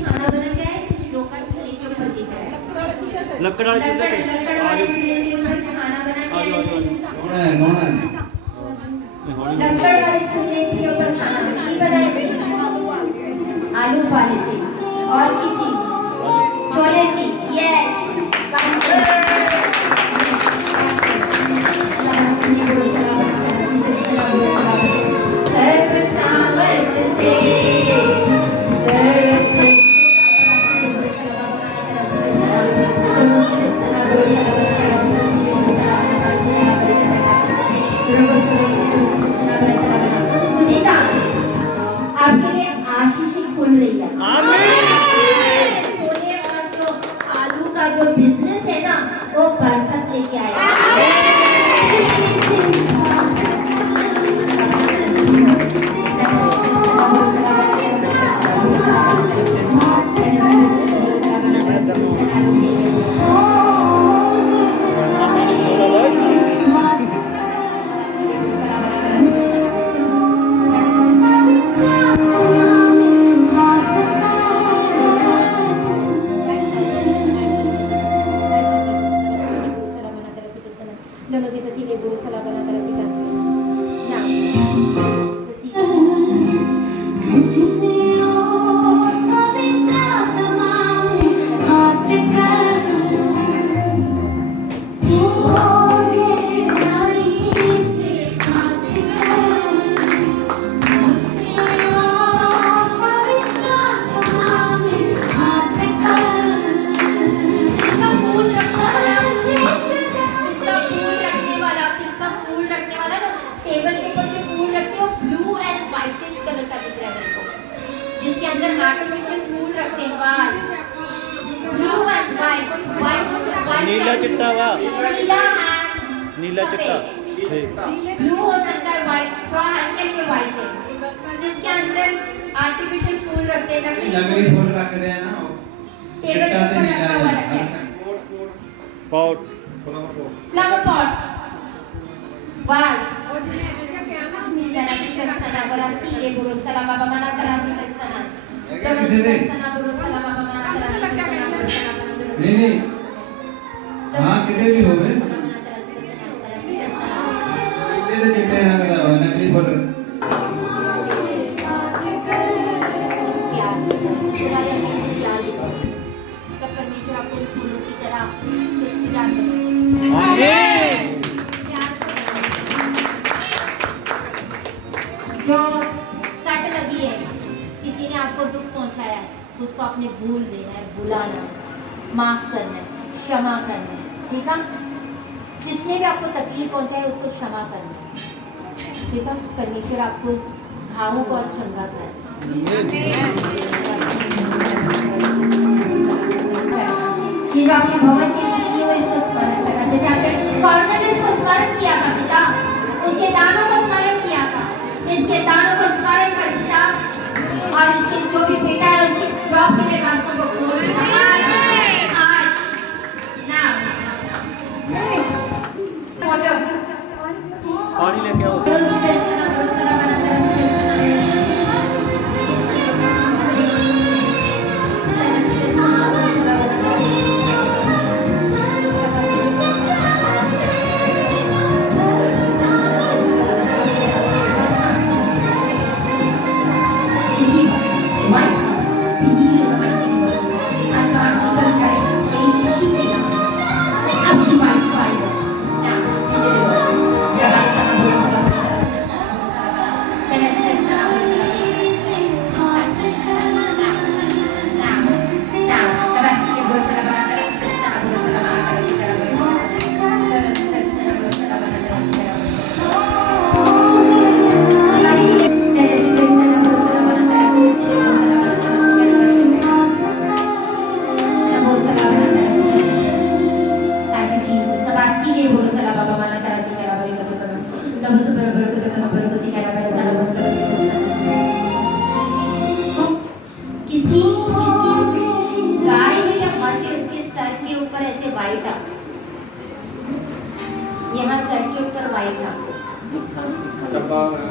खाना बना के आए। कुछ लोग का चूल्हे के ऊपर दिख रहा है, लकड़ वाले चूल्हे के ऊपर खाना बना के आए। लकड़ वाले चूल्हे के ऊपर खाना बनाए थे, आलू वाले से और किसी छोले से। यस सुनीता, आपके लिए आशीष खुल रही है। छोले और जो आलू का जो बिजनेस है ना, वो बरकत लेके आएगा। दोनों से पसीने पूरे सलाह बना तरह से कर ना जिसके अंदर आर्टिफिशियल फूल रखते हैं, वास ब्लू एंड वाइट नीला चिट्टा वाह नीला चिट्टा ब्लू हो सकता है, वाइट थोड़ा हल्के हल्के वाइट है, जिसके अंदर आर्टिफिशियल फूल रखते हैं, नकली फूल रखते हैं ना, टेबल के ऊपर रखा हुआ रहता है, पॉट फ्लावर पॉट वास तरasi berasi de buru salam baba mana terasi pestana terus pestana buru salam baba mana terasi pestana नहीं हाँ कितने भी हो गए इतने तो चिट्टे हैं ना नकली फोटो प्यार से तुम्हारे अंदर प्यार दिखाओ तब परमेश्वर आपको इन फूलों की तरह खुशबूदार बनाए। जो सट लगी है किसी ने आपको दुख पहुंचाया है उसको आपने भूल देना है, भुलाना है, माफ करना है, क्षमा करना है। ठीक है, जिसने भी आपको तकलीफ पहुंचाई उसको क्षमा करना है। ठीक है, परमेश्वर आपको उस घावों को और चंगा करे। ये जो आपके भवन के लिए किए हुए इसको स्मरण करना, जैसे आपने कॉर्नेलियस को स्मरण किया था पिता, उसके दानों को स्मरण किया था, इसके दानों को स्मरण कर पिता, और इसके जो भी बेटा है उसके जॉब के लिए रास्तों को खोल दिया। पानी लेके आओ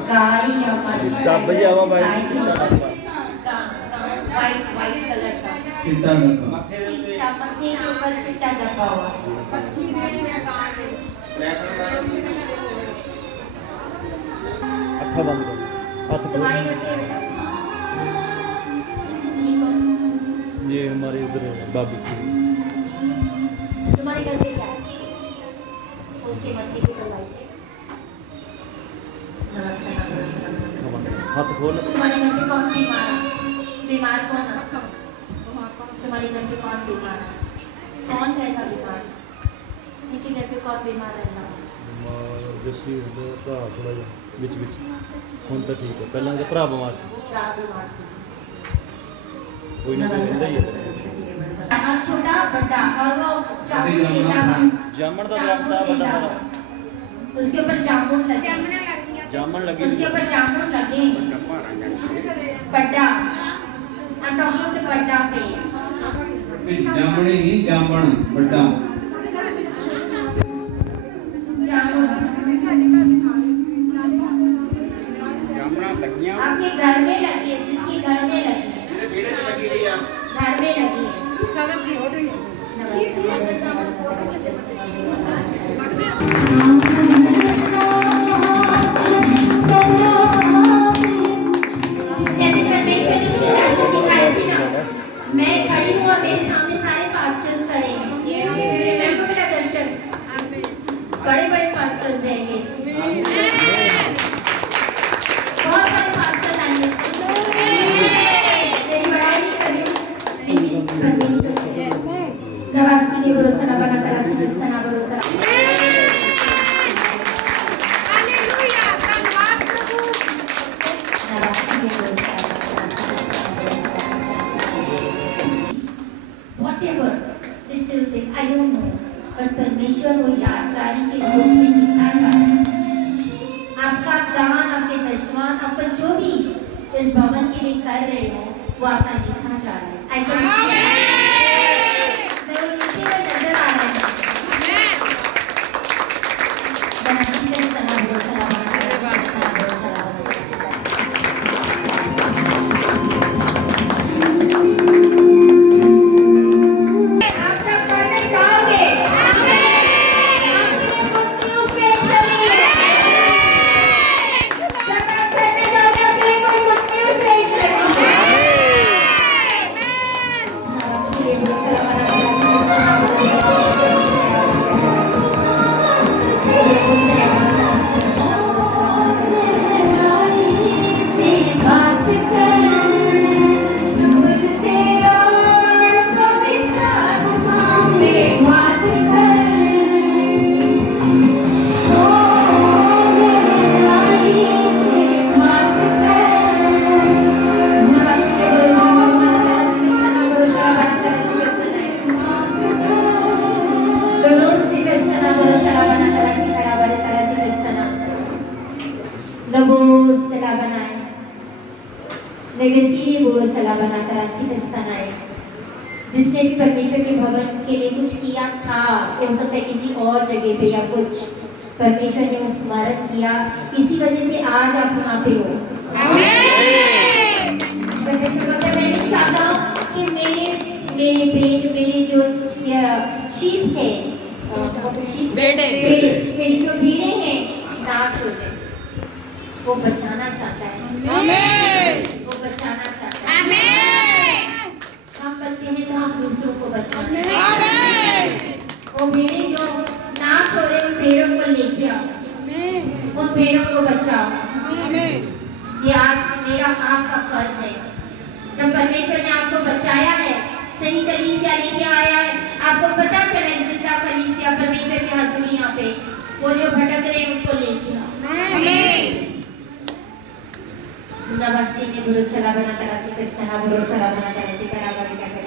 गाय या डब्बा ही आवा भाई वाइट कलर का चिट्टा डब्बा चिट्टा मत्थे के ऊपर चिट्टा डब्बा हुआ अच्छा बंद कर हाथ तुम्हारे घर पे बेटा ये कौन? ये हमारे उधर है बाबू की तुम्हारे घर पे क्या है? उसके मत्थे के ऊपर वाइट नमस्कार हाथ खोल तुम्हारे घर पे कौन बीमार है? बीमार कौन है? तुम्हारे घर पे कौन बीमार है? कौन रहता बीमार? इनके घर पे कौन बीमार रहता? जैसी भरा थोड़ा जिहा ਵਿੱਚ ਵਿੱਚ ਹੁਣ ਤਾਂ ਠੀਕ ਹੈ ਪਹਿਲਾਂ ਤਾਂ ਭਰਾ ਬਿਮਾਰ ਸੀ भरा बीमार से ਕੋਈ ਨਾ ਕੋਈ ਰਹਿੰਦਾ ਹੀ ਹੈ और छोटा बड़ा और वो जामुन देता हुआ ਜਾਮਣ ਦਾ ਦਰਖਤ ਆ ਵੱਡਾ ਸਾਰਾ उसके ऊपर जामुन लगे ਜਾਮਣ ਲੱਗੀ उसके ऊपर जामुन लगे बड़ा I'm talking of the बड़ा पे जामणे नहीं जामण बड़ा जामुन आपके घर में लगी है जिसकी घर में लगी है घर में लगी है जैसे परमेश्वर ने मुझे दर्शन दिखाए थे ना, मैं खड़ी हूँ और मेरे सामने सारे पास्टर्स खड़े हैं। Remember मेरा दर्शन, बड़े बड़े पास्टर्स रहेंगे इसमें। बहुत सारे पास्टर्स आएंगे मेरी बड़ाई नहीं कर रही हूँ नवाज़ के लिए भरोसा ना बना करा से जिस तरह भरोसा whatever little bit I don't know but परमेश्वर वो यादगारी के रूप में लिखा जा रहा है। आपका दान, आपके दशमान, आपका जो भी इस भवन के लिए कर रहे हो वो आपका लिखा जा रहा है। I can see it. मैं वो लिखे हुए नजर आ रहे हैं। आप सब करने जाओगे। Labo sala बनाए लेगेसी वो सला बना तरासी दस्तानाए जिसने भी परमेश्वर के भवन के लिए कुछ किया था, हो सकता है किसी और जगह पे या कुछ परमेश्वर ने उस स्मरण किया, इसी वजह से आज आप यहाँ पे हो। परमेश्वर कहता है, मैं नहीं चाहता कि मेरे पेट मेरे जो शीप्स है मेरी जो भीड़े हैं नाश हो जाए। वो बचाना चाहता है, वो बचाना चाहता है। हम बच्चे हैं तो हम दूसरों को बचाना है। वो भेड़े जो नाश हो रहे उन भेड़ों को लेके आओ, उन भेड़ों को बचाओ। ये आज मेरा आपका फर्ज है। जब परमेश्वर ने आपको बचाया है, सही कलीसिया लेके आया है, आपको पता चला है जिंदा कलीसिया परमेश्वर की हाज़िरी यहाँ पे, वो जो भटक रहे हैं उनको लेके आओ। नमस्ते ने बुरुसला बना तरह से कस्तना बुरुसला बना तरह से करा बना क्या करा।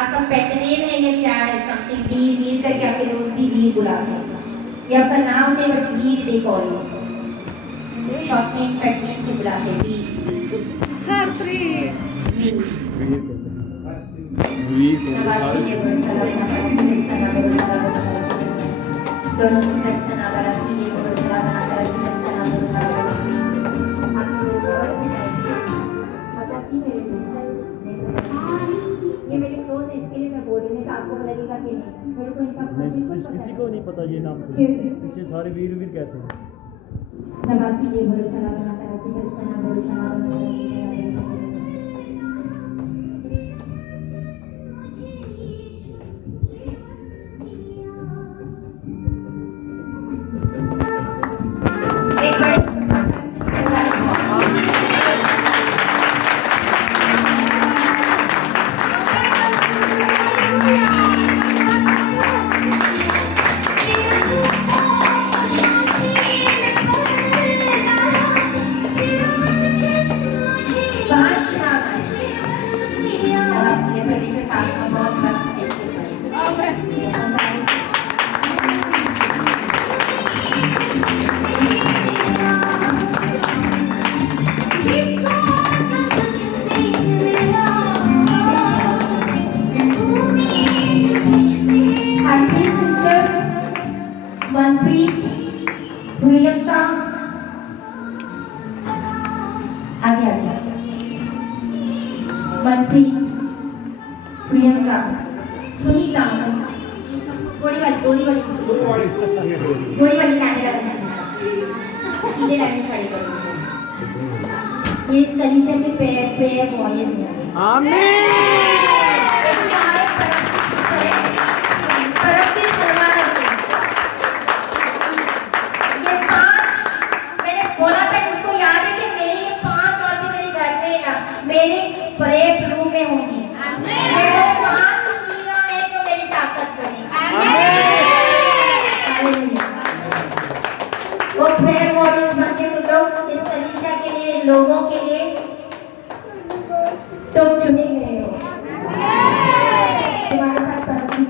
आपका पेट नेम है या क्या है, समथिंग वीर वीर करके आपके दोस्त भी वीर बुलाते हैं। ये आपका नाम नहीं but Veer they call you, short name pet name से बुलाते हैं वीर। हर फ्री वीर दोनों दस्ताना बराती ये बुरुसला बना कर दस्ताना बुरुसला ये मेरे क्लोज है, इसके लिए मैं बोल रही हूँ। आपको लगेगा कि नहीं, मेरे को इनका किसी को नहीं पता ये नाम से, पीछे सारे वीर वीर कहते हैं। नवासी ये बुरुसला बना कर दस्ताना बुरुसला बना मनप्रीत, प्रियंका, सुनीता, गोरी वाली कैनेडा में सीधे लाइन में खड़े करो। ये इस कलीसिया में प्रेयर वॉरियर्स हैं। आमीन। मेरे प्रेयर रूम में होंगी। मेरे 5 दुनिया है जो मेरी ताकत बनी। वो प्रेयर वॉरियर्स बनके तो लोग इस कलीसिया के लिए, लोगों के लिए तो चुने गए हो। तुम्हारे साथ परम चीज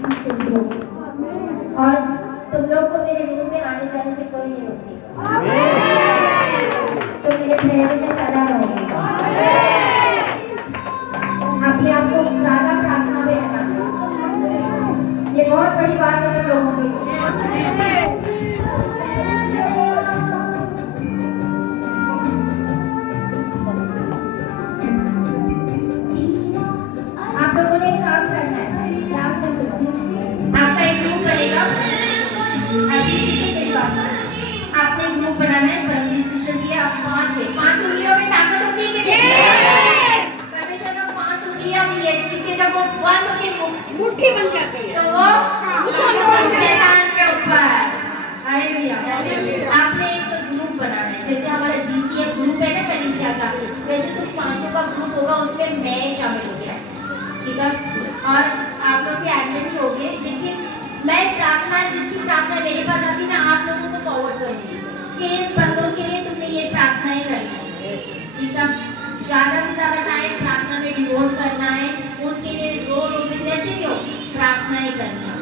हो और तुम लोग को मेरे रूम में आने जाने से कोई नहीं रोकती। तो मेरे प्रेयर में सदा रहोगे। अपने आप को ज्यादा प्रार्थना में लगाना, ये बहुत बड़ी बात है लोगों के लिए। 5 है। 5 उंगलियों में ताकत होती है कि नहीं? परमेश्वर ने 5 उंगलियां दी है, क्योंकि जब वो बंद होके मुट्ठी बन जाती है तो वो शैतान के ऊपर। हालेलुया। आपने एक ग्रुप बनाना है, जैसे हमारा GCF ग्रुप है ना कलीसिया का, वैसे तो 5 का ग्रुप होगा, उसमें मैं शामिल हो गया, ठीक है? और आप लोग भी एडमिन ही होंगे, लेकिन मैं प्रार्थना, जिसकी प्रार्थना मेरे पास आती मैं आप लोगों को फॉरवर्ड करूंगी कि इस बंदों के लिए तुमने ये प्रार्थनाएं करनी है, ठीक है? ज़्यादा से ज़्यादा टाइम प्रार्थना में डिवोट करना है, उनके लिए रो के जैसे भी हो प्रार्थनाएं करनी है,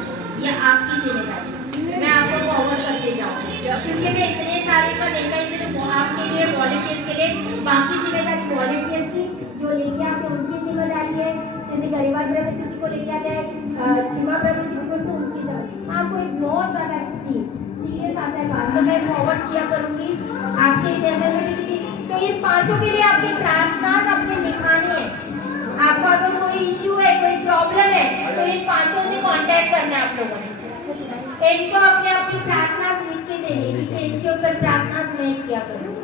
ये आपकी जिम्मेदारी। मैं आपको फॉरवर्ड करते जाऊँगी, क्योंकि मैं इतने सारे का नहीं, मैं सिर्फ आपके लिए वॉलंटियर्स के लिए, बाकी जिम्मेदारी वॉलंटियर्स की जो लेके आते हैं उनकी जिम्मेदारी है। जैसे गरीबा ब्रदर किसी को लेके आते हैं, चिमा ब्रदर किसी को, तो उनकी जिम्मेदारी। हाँ, कोई बहुत ज़्यादा सीरियस आता है बात, तो मैं फॉरवर्ड किया करूँगी आपके नज़र में भी किसी। तो इन 5 के लिए आपकी प्रार्थना अपने लिखानी है। आपको अगर कोई इश्यू है, कोई प्रॉब्लम है, तो इन 5 से कांटेक्ट करना है आप लोगों ने। इनको अपने अपनी प्रार्थना लिख के देनी, ठीक है? इनके ऊपर प्रार्थना मैं किया करूँ,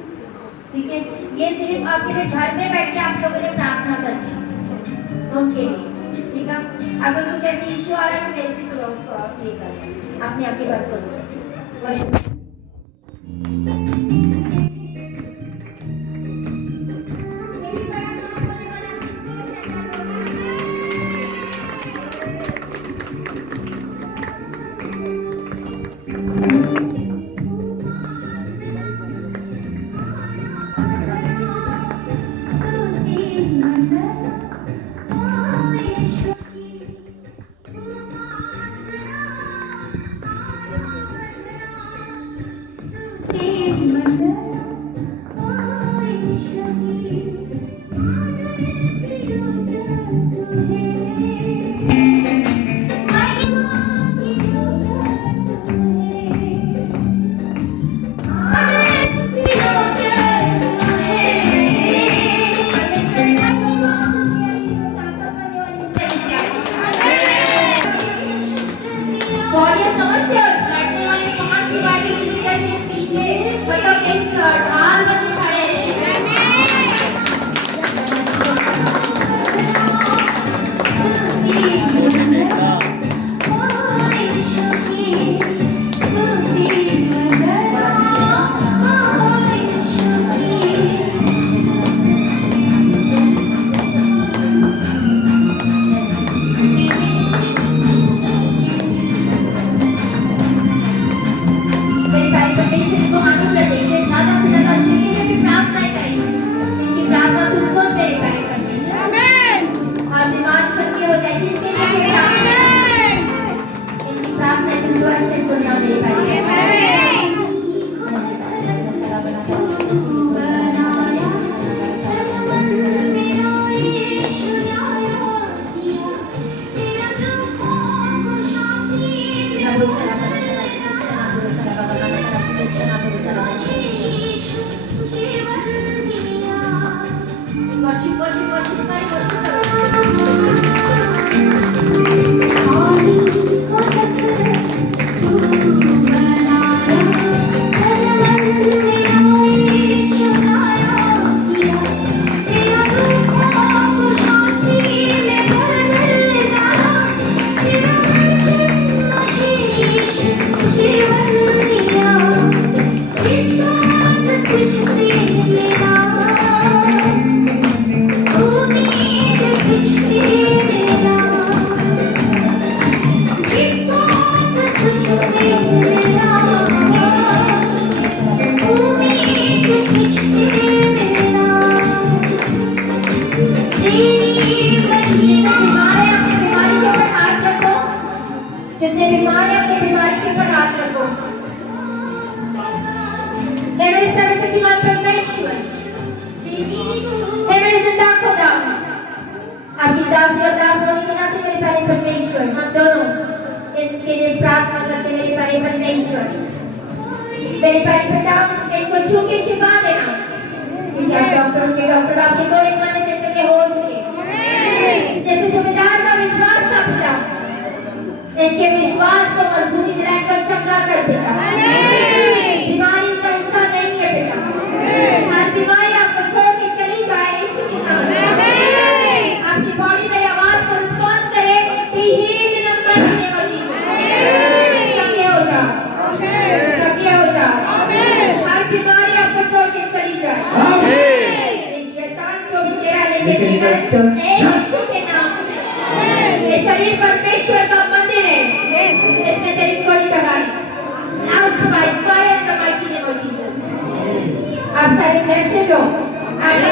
ठीक है? ये सिर्फ आपके लिए घर में बैठ के आप लोगों ने प्रार्थना करनी है उनके लिए, ठीक है? अगर कुछ ऐसे इश्यू आ रहा है तो मेरे से तुरंत ये करना, अपने आप की बात करो। जितने बीमार हैं अपनी बीमारी के ऊपर हाथ रखो। हे मेरे सर्वशक्तिमान परमेश्वर, हे मेरे जिंदा खुदा, आपकी दासी और दास होने के नाते मेरे प्यारे परमेश्वर, हम दोनों इनके लिए प्रार्थना करते मेरे प्यारे परमेश्वर। मेरे प्यारे पिता, इनको छू के शिफा देना, क्योंकि आप डॉक्टर आपके कोड़े खाने से चुके हो चुके, जैसे जिम्मेदार का विश्वास था पिता, इनके विश्वास को मजबूती दिलाए, इनको चंगा कर पिता। बीमारी का हिस्सा नहीं है पिता। लेके निकल चल यीशु के नाम में। ये शरीर परमेश्वर का मंदिर है, इसमें तेरी कोई जगह नहीं। Out by fire in the mighty name of Jesus. आप सारे ब्लेस्ड हो, आपका